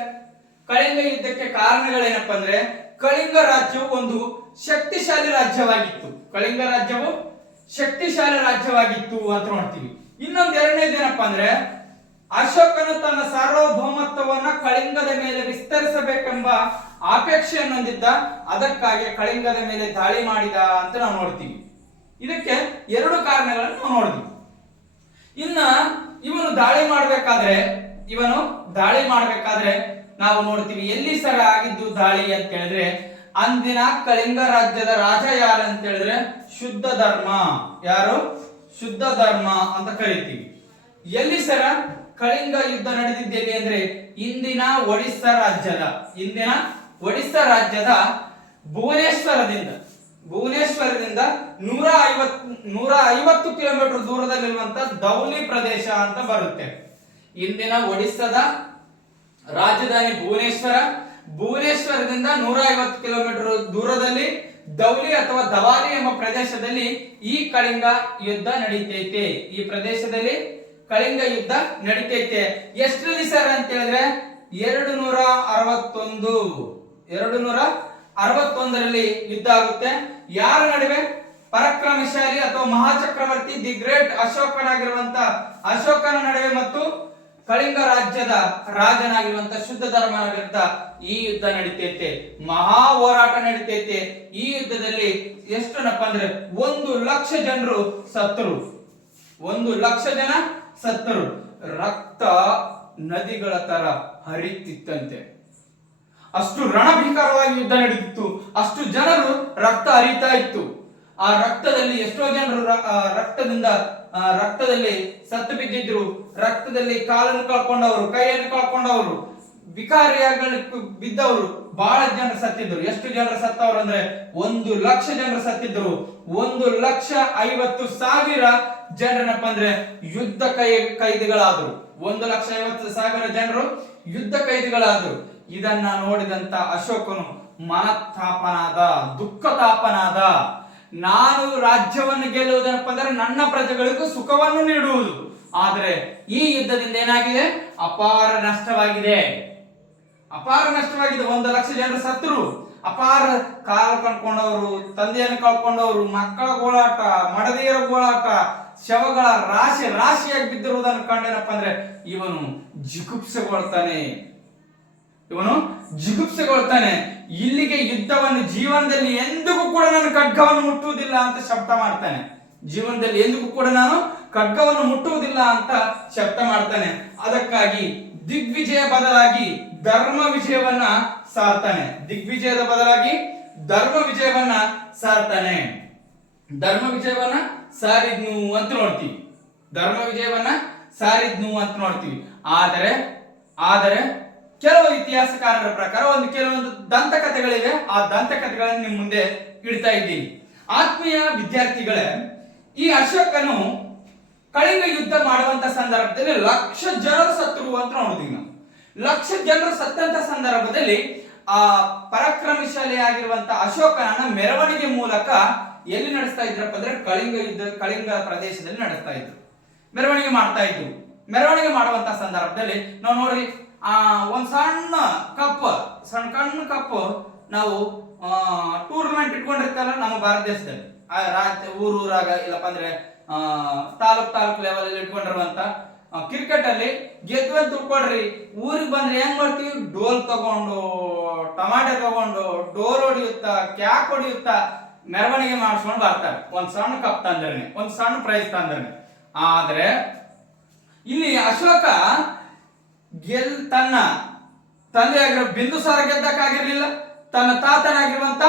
ಕಳಿಂಗ ಯುದ್ಧಕ್ಕೆ ಕಾರಣಗಳೇನಪ್ಪ ಅಂದ್ರೆ, ಕಳಿಂಗ ರಾಜ್ಯವು ಒಂದು ಶಕ್ತಿಶಾಲಿ ರಾಜ್ಯವಾಗಿತ್ತು. ಕಳಿಂಗ ರಾಜ್ಯವು ಶಕ್ತಿಶಾಲಿ ರಾಜ್ಯವಾಗಿತ್ತು ಅಂತ ನೋಡ್ತೀವಿ. ಇನ್ನೊಂದು ಎರಡನೇದೇನಪ್ಪ ಅಂದ್ರೆ, ಅಶೋಕನು ತನ್ನ ಸಾರ್ವಭೌಮತ್ವವನ್ನ ಕಳಿಂಗದ ಮೇಲೆ ವಿಸ್ತರಿಸಬೇಕೆಂಬ ಅಪೇಕ್ಷೆಯನ್ನು ಹೊಂದಿದ್ದ, ಅದಕ್ಕಾಗಿ ಕಳಿಂಗದ ಮೇಲೆ ದಾಳಿ ಮಾಡಿದ ಅಂತ ನಾವು ನೋಡ್ತೀವಿ. ಇದಕ್ಕೆ ಎರಡು ಕಾರಣಗಳನ್ನು ನಾವು ನೋಡಿದ್ವಿ. ಇನ್ನ ಇವನು ದಾಳಿ ಮಾಡಬೇಕಾದ್ರೆ, ಇವನು ದಾಳಿ ಮಾಡಬೇಕಾದ್ರೆ ನಾವು ನೋಡ್ತೀವಿ, ಎಲ್ಲಿ ಸರ ಆಗಿದ್ದು ದಾಳಿ ಅಂತ ಹೇಳಿದ್ರೆ ಅಂದಿನ ಕಳಿಂಗ ರಾಜ್ಯದ ರಾಜ ಯಾರು ಅಂತ ಹೇಳಿದ್ರೆ, ಶುದ್ಧ ಧರ್ಮ. ಯಾರು? ಶುದ್ಧ ಧರ್ಮ ಅಂತ ಕರಿತೀವಿ. ಎಲ್ಲಿ ಸರ ಕಳಿಂಗ ಯುದ್ಧ ನಡೆದಿದ್ದೇನೆ ಅಂದ್ರೆ, ಇಂದಿನ ಒಡಿಸ್ಸಾ ರಾಜ್ಯದ, ಇಂದಿನ ಒಡಿಸ್ಸಾ ರಾಜ್ಯದ ಭುವನೇಶ್ವರದಿಂದ. ಭುವನೇಶ್ವರದಿಂದ ನೂರ ಐವತ್, ನೂರ ಐವತ್ತು ಕಿಲೋಮೀಟರ್ ದೂರದಲ್ಲಿರುವಂತ ದೌಲಿ ಪ್ರದೇಶ ಅಂತ ಬರುತ್ತೆ. ಇಂದಿನ ಒಡಿಸ್ಸಾದ ರಾಜಧಾನಿ ಭುವನೇಶ್ವರ. ಭುವನೇಶ್ವರದಿಂದ ನೂರ ಐವತ್ತು ಕಿಲೋಮೀಟರ್ ದೂರದಲ್ಲಿ ದೌಲಿ ಅಥವಾ ದವಾಲಿ ಎಂಬ ಪ್ರದೇಶದಲ್ಲಿ ಈ ಕಳಿಂಗ ಯುದ್ಧ ನಡೀತೈತೆ. ಈ ಪ್ರದೇಶದಲ್ಲಿ ಕಳಿಂಗ ಯುದ್ಧ ನಡೀತೈತೆ. ಎಷ್ಟರಲ್ಲಿ ಸರ್ ಅಂತ ಹೇಳಿದ್ರೆ ಎರಡು ನೂರ ಅರವತ್ತೊಂದು ಎರಡು ನೂರ ಅರವತ್ತೊಂದರಲ್ಲಿ ಯುದ್ಧ ಆಗುತ್ತೆ. ಯಾರ ನಡುವೆ ಪರಾಕ್ರಮಶಾಲಿ ಅಥವಾ ಮಹಾಚಕ್ರವರ್ತಿ ದಿ ಗ್ರೇಟ್ ಅಶೋಕನಾಗಿರುವಂತ ಅಶೋಕನ ನಡುವೆ ಮತ್ತು ಕಳಿಂಗ ರಾಜ್ಯದ ರಾಜನಾಗಿರುವಂತ ಶುದ್ಧ ಧರ್ಮನ ಈ ಯುದ್ಧ ನಡೀತೈತೆ, ಮಹಾ ಹೋರಾಟ ನಡೀತೈತೆ. ಈ ಯುದ್ಧದಲ್ಲಿ ಎಷ್ಟನಪ್ಪ ಅಂದ್ರೆ ಒಂದು ಲಕ್ಷ ಜನರು ಸತ್ತರು. ಒಂದು ಲಕ್ಷ ಜನ ಸತ್ತರು. ರಕ್ತ ನದಿಗಳ ತರ ಹರಿತಿತ್ತಂತೆ. ಅಷ್ಟು ರಣಭೀಕರವಾಗಿ ಯುದ್ಧ ನಡೆದಿತ್ತು. ಅಷ್ಟು ಜನರು ರಕ್ತ ಹರಿತಾ ಇತ್ತು. ಆ ರಕ್ತದಲ್ಲಿ ಎಷ್ಟೋ ಜನರು ರಕ್ತದಿಂದ ರಕ್ತದಲ್ಲಿ ಸತ್ತು ಬಿದ್ದಿದ್ರು. ರಕ್ತದಲ್ಲಿ ಕಾಲನ್ನು ಕಳ್ಕೊಂಡವರು, ಕೈಯನ್ನು ಕಳ್ಕೊಂಡವರು ವಿಕಾರಿಯಾಗಿ ಬಿದ್ದವರು ಬಹಳ ಜನರು ಸತ್ತಿದ್ರು ಎಷ್ಟು ಜನರು ಸತ್ತವರು ಅಂದ್ರೆ ಒಂದು ಲಕ್ಷ ಜನರು ಸತ್ತಿದ್ರು ಒಂದು ಲಕ್ಷ ಐವತ್ತು ಸಾವಿರ ಜನರನ್ನಪ್ಪ ಅಂದ್ರೆ ಯುದ್ಧ ಕೈ, ಕೈದಿಗಳಾದ್ರು. ಒಂದು ಲಕ್ಷ ಐವತ್ತು ಸಾವಿರ ಜನರು ಯುದ್ಧ ಕೈದಿಗಳಾದ್ರು. ಇದನ್ನ ನೋಡಿದಂತ ಅಶೋಕನು ಮನತಾಪನಾದ ದುಃಖ ತಾಪನಾದ ನಾನು ರಾಜ್ಯವನ್ನು ಗೆಲ್ಲುವುದೇನಪ್ಪ ಅಂದ್ರೆ ನನ್ನ ಪ್ರಜೆಗಳಿಗೂ ಸುಖವನ್ನು ನೀಡುವುದು. ಆದರೆ ಈ ಯುದ್ಧದಿಂದ ಏನಾಗಿದೆ? ಅಪಾರ ನಷ್ಟವಾಗಿದೆ. ಅಪಾರ ನಷ್ಟವಾಗಿದೆ. ಒಂದು ಲಕ್ಷ ಜನರು ಸತ್ತರು ಅಪಾರ ಕಾಲು ಕಳ್ಕೊಂಡವರು ತಂದೆಯನ್ನು ಕಳ್ಕೊಂಡವರು, ಮಕ್ಕಳ ಗೋಳಾಟ, ಮಡದಿಯರ ಗೋಳಾಟ, ಶವಗಳ ರಾಶಿ ರಾಶಿಯಾಗಿ ಬಿದ್ದಿರುವುದನ್ನು ಕಂಡೇನಪ್ಪ ಅಂದ್ರೆ ಇವನು ಜಿಗುಪ್ಸೆಗೊಳ್ತಾನೆ. ಇವನು ಜಿಗುಪ್ಸೆಗೊಳ್ತಾನೆ. ಇಲ್ಲಿಗೆ ಯುದ್ಧವನ್ನು ಜೀವನದಲ್ಲಿ ಎಂದಿಗೂ ಕೂಡ ನಾನು ಖಡ್ಗವನ್ನು ಮುಟ್ಟುವುದಿಲ್ಲ ಅಂತ ಶಬ್ದ ಮಾಡ್ತಾನೆ. ಜೀವನದಲ್ಲಿ ಎಂದಿಗೂ ಕೂಡ ನಾನು ಖಡ್ಗವನ್ನು ಮುಟ್ಟುವುದಿಲ್ಲ ಅಂತ ಶಬ್ದ ಮಾಡ್ತಾನೆ. ಅದಕ್ಕಾಗಿ ದಿಗ್ವಿಜಯ ಬದಲಾಗಿ ಧರ್ಮ ವಿಜಯವನ್ನ ಸಾರ್ತಾನೆ. ದಿಗ್ವಿಜಯದ ಬದಲಾಗಿ ಧರ್ಮ ವಿಜಯವನ್ನ ಸಾರ್ತಾನೆ. ಧರ್ಮ ವಿಜಯವನ್ನ ಸಾರಿದ್ನು ಅಂತ ನೋಡ್ತೀವಿ. ಧರ್ಮ ವಿಜಯವನ್ನ ಸಾರಿದ್ನು ಅಂತ ನೋಡ್ತೀವಿ. ಆದರೆ ಆದರೆ ಕೆಲವು ಇತಿಹಾಸಕಾರರ ಪ್ರಕಾರ ಒಂದು ಕೆಲವೊಂದು ದಂತಕಥೆಗಳಿವೆ. ಆ ದಂತಕಥೆಗಳನ್ನು ನಿಮ್ಮ ಮುಂದೆ ಇಡ್ತಾ ಇದ್ದೀನಿ. ಆತ್ಮೀಯ ವಿದ್ಯಾರ್ಥಿಗಳೇ, ಈ ಅಶೋಕನು ಕಳಿಂಗ ಯುದ್ಧ ಮಾಡುವಂತ ಸಂದರ್ಭದಲ್ಲಿ ಲಕ್ಷ ಜನರು ಸತ್ತರು ಅಂತ ನೋಡಿದ್ವಿ ನಾವು. ಲಕ್ಷ ಜನರು ಸತ್ತಂತ ಸಂದರ್ಭದಲ್ಲಿ ಆ ಪರಾಕ್ರಮಶಾಲಿ ಆಗಿರುವಂತ ಅಶೋಕನನ್ನ ಮೆರವಣಿಗೆ ಮೂಲಕ ಎಲ್ಲಿ ನಡೆಸ್ತಾ ಇದ್ರಪ್ಪ ಅಂದ್ರೆ ಕಳಿಂಗ ಯುದ್ಧ, ಕಳಿಂಗ ಪ್ರದೇಶದಲ್ಲಿ ನಡೆಸ್ತಾ ಇದ್ರು. ಮೆರವಣಿಗೆ ಮಾಡ್ತಾ ಇದ್ರು. ಮೆರವಣಿಗೆ ಮಾಡುವಂತ ಸಂದರ್ಭದಲ್ಲಿ ನಾವು ನೋಡ್ರಿ ಆ, ಒಂದು ಸಣ್ಣ ಕಪ್, ಸಣ್ಣ ಕಣ್ಣು ಕಪ್ ನಾವು ಟೂರ್ನಮೆಂಟ್ ಇಟ್ಕೊಂಡಿರ್ತಾರ ನಮ್ಮ ಭಾರತ ದೇಶದಲ್ಲಿ. ಆ, ರಾಜ್ಯ ಊರೂರಾಗ ಇಲ್ಲಪ್ಪ ಅಂದ್ರೆ ತಾಲೂಕ್ ತಾಲೂಕ್ ಲೆವೆಲ್ ಅಲ್ಲಿ ಇಟ್ಕೊಂಡಿರುವಂತ ಕ್ರಿಕೆಟ್ ಅಲ್ಲಿ ಗೆದ್ವೆ ತಿಳ್ಕೊಡ್ರಿ ಊರಿಗೆ ಬಂದ್ರೆ ಹೆಂಗ್ ಮಾಡ್ತೀವಿ? ಡೋಲ್ ತಗೊಂಡು, ಟಮಾಟೆ ತಗೊಂಡು, ಡೋಲ್ ಹೊಡಿಯುತ್ತಾ, ಕ್ಯಾಕ್ ಹೊಡಿಯುತ್ತ ಮೆರವಣಿಗೆ ಮಾಡಿಸ್ಕೊಂಡು ಬರ್ತಾರೆ. ಒಂದ್ ಸಣ್ಣ ಕಪ್ ತಂದ್ರೆ ಒಂದ್ ಸಣ್ಣ ಪ್ರೈಸ್ ತಂದ್ರೆ ಆದ್ರೆ, ಇಲ್ಲಿ ಅಶೋಕ ಗೆಲ್ ತನ್ನ ತಂದೆಯಾಗಿರೋ ಬಿಂದುಸಾರ ಗೆದ್ದಕ್ಕಾಗಿರ್ಲಿಲ್ಲ, ತನ್ನ ತಾತನಾಗಿರುವಂತ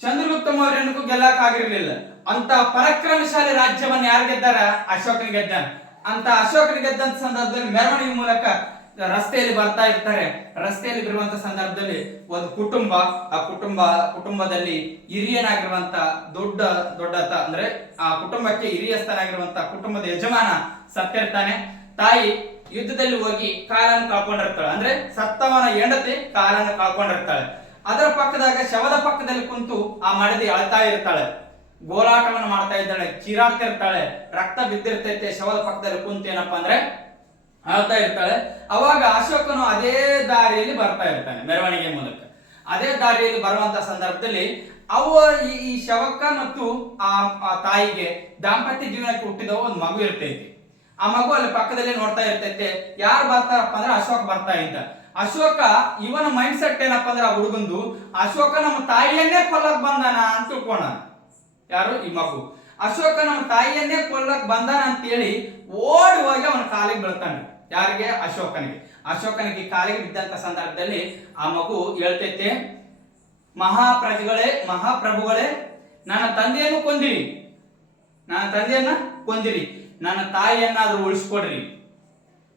ಚಂದ್ರಗುಪ್ತ ಮೌರ್ಯನಿಗೂ ಗೆಲ್ಲಕ್ಕಾಗಿರ್ಲಿಲ್ಲ. ಅಂತ ಪರಾಕ್ರಮಶಾಲಿ ರಾಜ್ಯವನ್ನು ಯಾರು ಗೆದ್ದಾರ? ಅಶೋಕನ ಗೆದ್ದಾನ ಅಂತ ಅಶೋಕನ ಗೆದ್ದಂತ ಸಂದರ್ಭದಲ್ಲಿ ಮೆರವಣಿಗೆ ಮೂಲಕ ರಸ್ತೆಯಲ್ಲಿ ಬರ್ತಾ ಇರ್ತಾರೆ. ರಸ್ತೆಯಲ್ಲಿ ಬರುವಂತ ಸಂದರ್ಭದಲ್ಲಿ ಒಂದು ಕುಟುಂಬ, ಆ ಕುಟುಂಬ, ಕುಟುಂಬದಲ್ಲಿ ಹಿರಿಯನಾಗಿರುವಂತ ದೊಡ್ಡ ದೊಡ್ಡತ ಅಂದ್ರೆ ಆ ಕುಟುಂಬಕ್ಕೆ ಹಿರಿಯಸ್ಥನಾಗಿರುವಂತ ಕುಟುಂಬದ ಯಜಮಾನ ಸತ್ತಿರ್ತಾನೆ ತಾಯಿ ಯುದ್ಧದಲ್ಲಿ ಹೋಗಿ ಕಾಲನ್ನು ಕಾಕೊಂಡಿರ್ತಾಳೆ. ಅಂದ್ರೆ ಸತ್ತವನ ಹೆಂಡತಿ ಕಾಲನ್ನು ಕಾಕೊಂಡಿರ್ತಾಳೆ. ಅದರ ಪಕ್ಕದಾಗ ಶವದ ಪಕ್ಕದಲ್ಲಿ ಕುಂತು ಆ ಮಡದಿ ಅಳ್ತಾ ಇರ್ತಾಳೆ. ಗೋಲಾಟವನ್ನು ಮಾಡ್ತಾ ಇದ್ದಾಳೆ. ಚೀರಾಡ್ತಿರ್ತಾಳೆ ರಕ್ತ ಬಿದ್ದಿರ್ತೈತೆ. ಶವದ ಪಕ್ಕದಲ್ಲಿ ಕುಂತು ಏನಪ್ಪಾ ಅಂದ್ರೆ ಅಳ್ತಾ ಇರ್ತಾಳೆ. ಅವಾಗ ಅಶೋಕನು ಅದೇ ದಾರಿಯಲ್ಲಿ ಬರ್ತಾ ಇರ್ತಾನೆ ಮೆರವಣಿಗೆ ಮೂಲಕ. ಅದೇ ದಾರಿಯಲ್ಲಿ ಬರುವಂತ ಸಂದರ್ಭದಲ್ಲಿ ಅವ ಈ ಶವಕ್ಕ ಮತ್ತು ಆ ತಾಯಿಗೆ ದಾಂಪತ್ಯ ಜೀವನಕ್ಕೆ ಹುಟ್ಟಿದ ಒಂದು ಮಗು ಇರ್ತೈತಿ. ಆ ಮಗು ಅಲ್ಲಿ ಪಕ್ಕದಲ್ಲೇ ನೋಡ್ತಾ ಇರ್ತೈತೆ. ಯಾರು ಬರ್ತಾರಪ್ಪ ಅಂದ್ರೆ ಅಶೋಕ್ ಬರ್ತಾ ಇದ್ದ. ಅಶೋಕ, ಇವನ ಮೈಂಡ್ ಸೆಟ್ ಏನಪ್ಪ ಅಂದ್ರೆ ಆ ಹುಡುಗಂದು, ಅಶೋಕ ನಮ್ಮ ತಾಯಿಯನ್ನೇ ಕೊಲ್ಲಕ್ ಬಂದಾನ? ಅಂತ ತಿಳ್ಕೋಣ ಯಾರು? ಈ ಮಗು. ಅಶೋಕ ನಮ್ಮ ತಾಯಿಯನ್ನೇ ಕೊಲ್ಲಕ್ ಬಂದಾನ ಅಂತೇಳಿ ಓಡಿ ಹೋಗಿ ಅವನ ಕಾಲಿಗೆ ಬೀಳ್ತಾನೆ. ಯಾರಿಗೆ? ಅಶೋಕನಿಗೆ. ಅಶೋಕನಿಗೆ ಕಾಲಿಗೆ ಬಿದ್ದಂತ ಸಂದರ್ಭದಲ್ಲಿ ಆ ಮಗು ಹೇಳ್ತೈತೆ, ಮಹಾಪ್ರಜೆಗಳೇ, ಮಹಾಪ್ರಭುಗಳೇ, ನನ್ನ ತಂದೆಯನ್ನು ಕೊಂದಿರಿ. ನನ್ನ ತಂದೆಯನ್ನ ಕೊಂದಿರಿ. ನನ್ನ ತಾಯಿಯನ್ನಾದ್ರೂ ಉಳಿಸ್ಕೊಡ್ರಿ.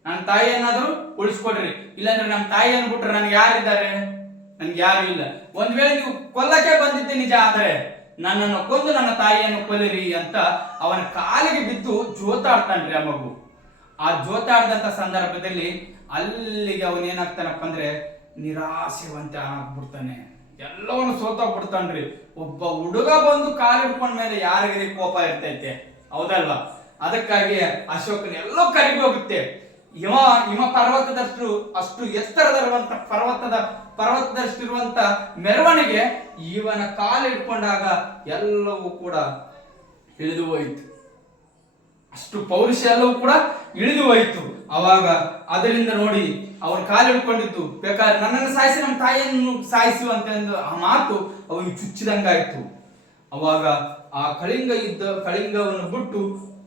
ನನ್ನ ತಾಯಿಯನ್ನಾದ್ರೂ ಉಳಿಸ್ಕೊಡ್ರಿ. ಇಲ್ಲಾಂದ್ರೆ ನಮ್ಮ ತಾಯಿಯನ್ನು ಬಿಟ್ರೆ ನನಗೆ ಯಾರಿದ್ದಾರೆ? ನನ್ಗೆ ಯಾರು ಇಲ್ಲ. ಒಂದ್ ವೇಳೆ ನೀವು ಕೊಲ್ಲಕ್ಕೆ ಬಂದಿದ್ದೆ ನಿಜ ಆದ್ರೆ ನನ್ನನ್ನು ಕೊಂದು ನನ್ನ ತಾಯಿಯನ್ನು ಕೊಲ್ಲಿರಿ ಅಂತ ಅವನ ಕಾಲಿಗೆ ಬಿದ್ದು ಜೋತಾಡ್ತಾನ್ರಿ ಆ ಮಗು. ಆ ಜೋತಾಡ್ದಂತ ಸಂದರ್ಭದಲ್ಲಿ ಅಲ್ಲಿಗೆ ಅವನೇನಾಗ್ತಾನಪ್ಪ ಅಂದ್ರೆ ನಿರಾಸೆವಂತ ಆಗ್ಬಿಡ್ತಾನೆ. ಎಲ್ಲವನ್ನು ಸೋತೋಗ್ಬಿಡ್ತಾನ್ರಿ. ಒಬ್ಬ ಹುಡುಗ ಬಂದು ಕಾಲು ಹಿಡ್ಕೊಂಡ ಮೇಲೆ ಯಾರಿಗರಿ ಕೋಪ ಇರ್ತೈತೆ. ಹೌದಲ್ವಾ? ಅದಕ್ಕಾಗಿ ಅಶೋಕನ ಎಲ್ಲೋ ಕರಿಗಿ ಹೋಗುತ್ತೆ. ಹಿಮ ಹಿಮ ಪರ್ವತದಷ್ಟು, ಅಷ್ಟು ಎತ್ತರದಲ್ಲಿರುವಂತ ಪರ್ವತದ ಪರ್ವತದಷ್ಟಿರುವಂತ ಮೆರವಣಿಗೆ ಇವನ ಕಾಲು ಇಟ್ಕೊಂಡಾಗ ಎಲ್ಲವೂ ಕೂಡ ಇಳಿದು ಹೋಯಿತು. ಅಷ್ಟು ಪೌರುಷ ಎಲ್ಲವೂ ಕೂಡ ಇಳಿದು ಹೋಯಿತು. ಅವಾಗ ಅದರಿಂದ ನೋಡಿ ಅವನ ಕಾಲು ಹಿಡ್ಕೊಂಡಿದ್ದು ಬೇಕಾದ್ರೆ ನನ್ನನ್ನು ಸಾಯಿಸಿ, ನಮ್ಮ ತಾಯಿಯನ್ನು ಸಾಯಿಸು ಅಂತ ಆ ಮಾತು ಅವನಿಗೆ ಚುಚ್ಚಿದಂಗಾಯ್ತು. ಅವಾಗ ಆ ಕಳಿಂಗ ಇದ್ದ ಕಳಿಂಗವನ್ನು ಬಿಟ್ಟು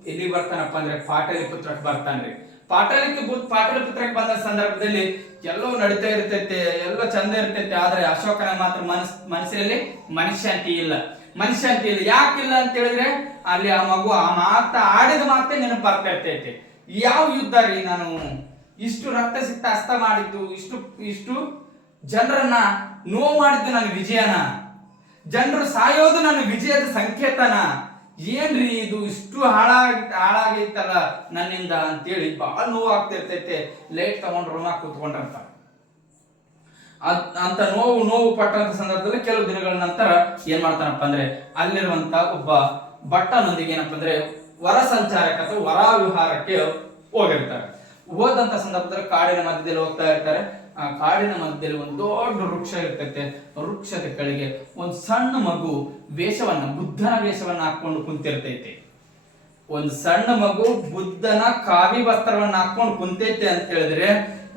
ಎಲ್ಲಿ ಬರ್ತಾನಪ್ಪ ಅಂದ್ರೆ ಪಾಟಲಿಪುತ್ರಕ್ಕೆ ಬರ್ತಾನ್ರಿ ಪಾಟಲಿಕ್ಕೆ ಪಾಟಲಿ ಪಾಟಲಿಪುತ್ರಕ್ಕೆ ಬಂದ ಸಂದರ್ಭದಲ್ಲಿ ಎಲ್ಲೋ ನಡೀತಾ ಇರ್ತೈತೆ, ಎಲ್ಲೋ ಚಂದ ಇರ್ತೈತೆ, ಆದ್ರೆ ಅಶೋಕನ ಮಾತ್ರ ಮನಸ್ ಮನಸ್ಸಿನಲ್ಲಿ ಮನಃಶಾಂತಿ ಇಲ್ಲ. ಮನಃಶಾಂತಿ ಇಲ್ಲ. ಯಾಕಿಲ್ಲ ಅಂತ ಹೇಳಿದ್ರೆ ಅಲ್ಲಿ ಆ ಮಗು ಆ ಮಾತ ಆಡಿದ ಮಾತೇ ನೆನಪು ಬರ್ತಾ ಇರ್ತೈತೆ. ಯಾವ ಯುದ್ಧ ರೀ ನಾನು? ಇಷ್ಟು ರಕ್ತ ಸಿಕ್ತ ಹಸ್ತ ಮಾಡಿದ್ದು, ಇಷ್ಟು ಇಷ್ಟು ಜನರನ್ನ ನೋವು ಮಾಡಿದ್ದು ನನ್ನ ವಿಜಯನ. ಜನರು ಸಾಯೋದು ನನ್ನ ವಿಜಯದ ಸಂಕೇತನ. ಏನ್ರಿ ಇದು ಇಷ್ಟು ಹಾಳಾಗಿ, ಹಾಳಾಗೈತಲ್ಲ ನನ್ನಿಂದ ಅಂತೇಳಿ ಬಹಳ ನೋವು ಆಗ್ತಿರ್ತೈತೆ ಲೈಟ್ ತಗೊಂಡು ರೂಮಾಗ ಅಂತ ನೋವು ನೋವು ಪಟ್ಟಂತ ಸಂದರ್ಭದಲ್ಲಿ ಕೆಲವು ದಿನಗಳ ನಂತರ ಏನ್ ಮಾಡ್ತಾನಪ್ಪ ಅಂದ್ರೆ ಅಲ್ಲಿರುವಂತ ಒಬ್ಬ ಭಟ್ಟನೊಂದಿಗೆ ಏನಪ್ಪ ಅಂದ್ರೆ ವರ ಸಂಚಾರಕ್ಕೆ ಅಥವಾ ವರ ವಿಹಾರಕ್ಕೆ ಹೋಗಿರ್ತಾರೆ. ಹೋದಂತ ಸಂದರ್ಭದಲ್ಲಿ ಕಾಡಿನ ಮಧ್ಯದಲ್ಲಿ ಹೋಗ್ತಾ ಇರ್ತಾರೆ. ಆ ಕಾಡಿನ ಮಧ್ಯದಲ್ಲಿ ಒಂದು ದೊಡ್ಡ ವೃಕ್ಷ ಇರ್ತೈತೆ. ವೃಕ್ಷದ ಕೆಳಗೆ ಒಂದು ಸಣ್ಣ ಮಗು ವೇಷವನ್ನ, ಬುದ್ಧನ ವೇಷವನ್ನ ಹಾಕೊಂಡು ಕುಂತಿರ್ತೈತೆ. ಒಂದು ಸಣ್ಣ ಮಗು ಬುದ್ಧನ ಕಾವಿ ವಸ್ತ್ರವನ್ನ ಹಾಕೊಂಡು ಕುಂತೈತೆ ಅಂತ ಹೇಳಿದ್ರೆ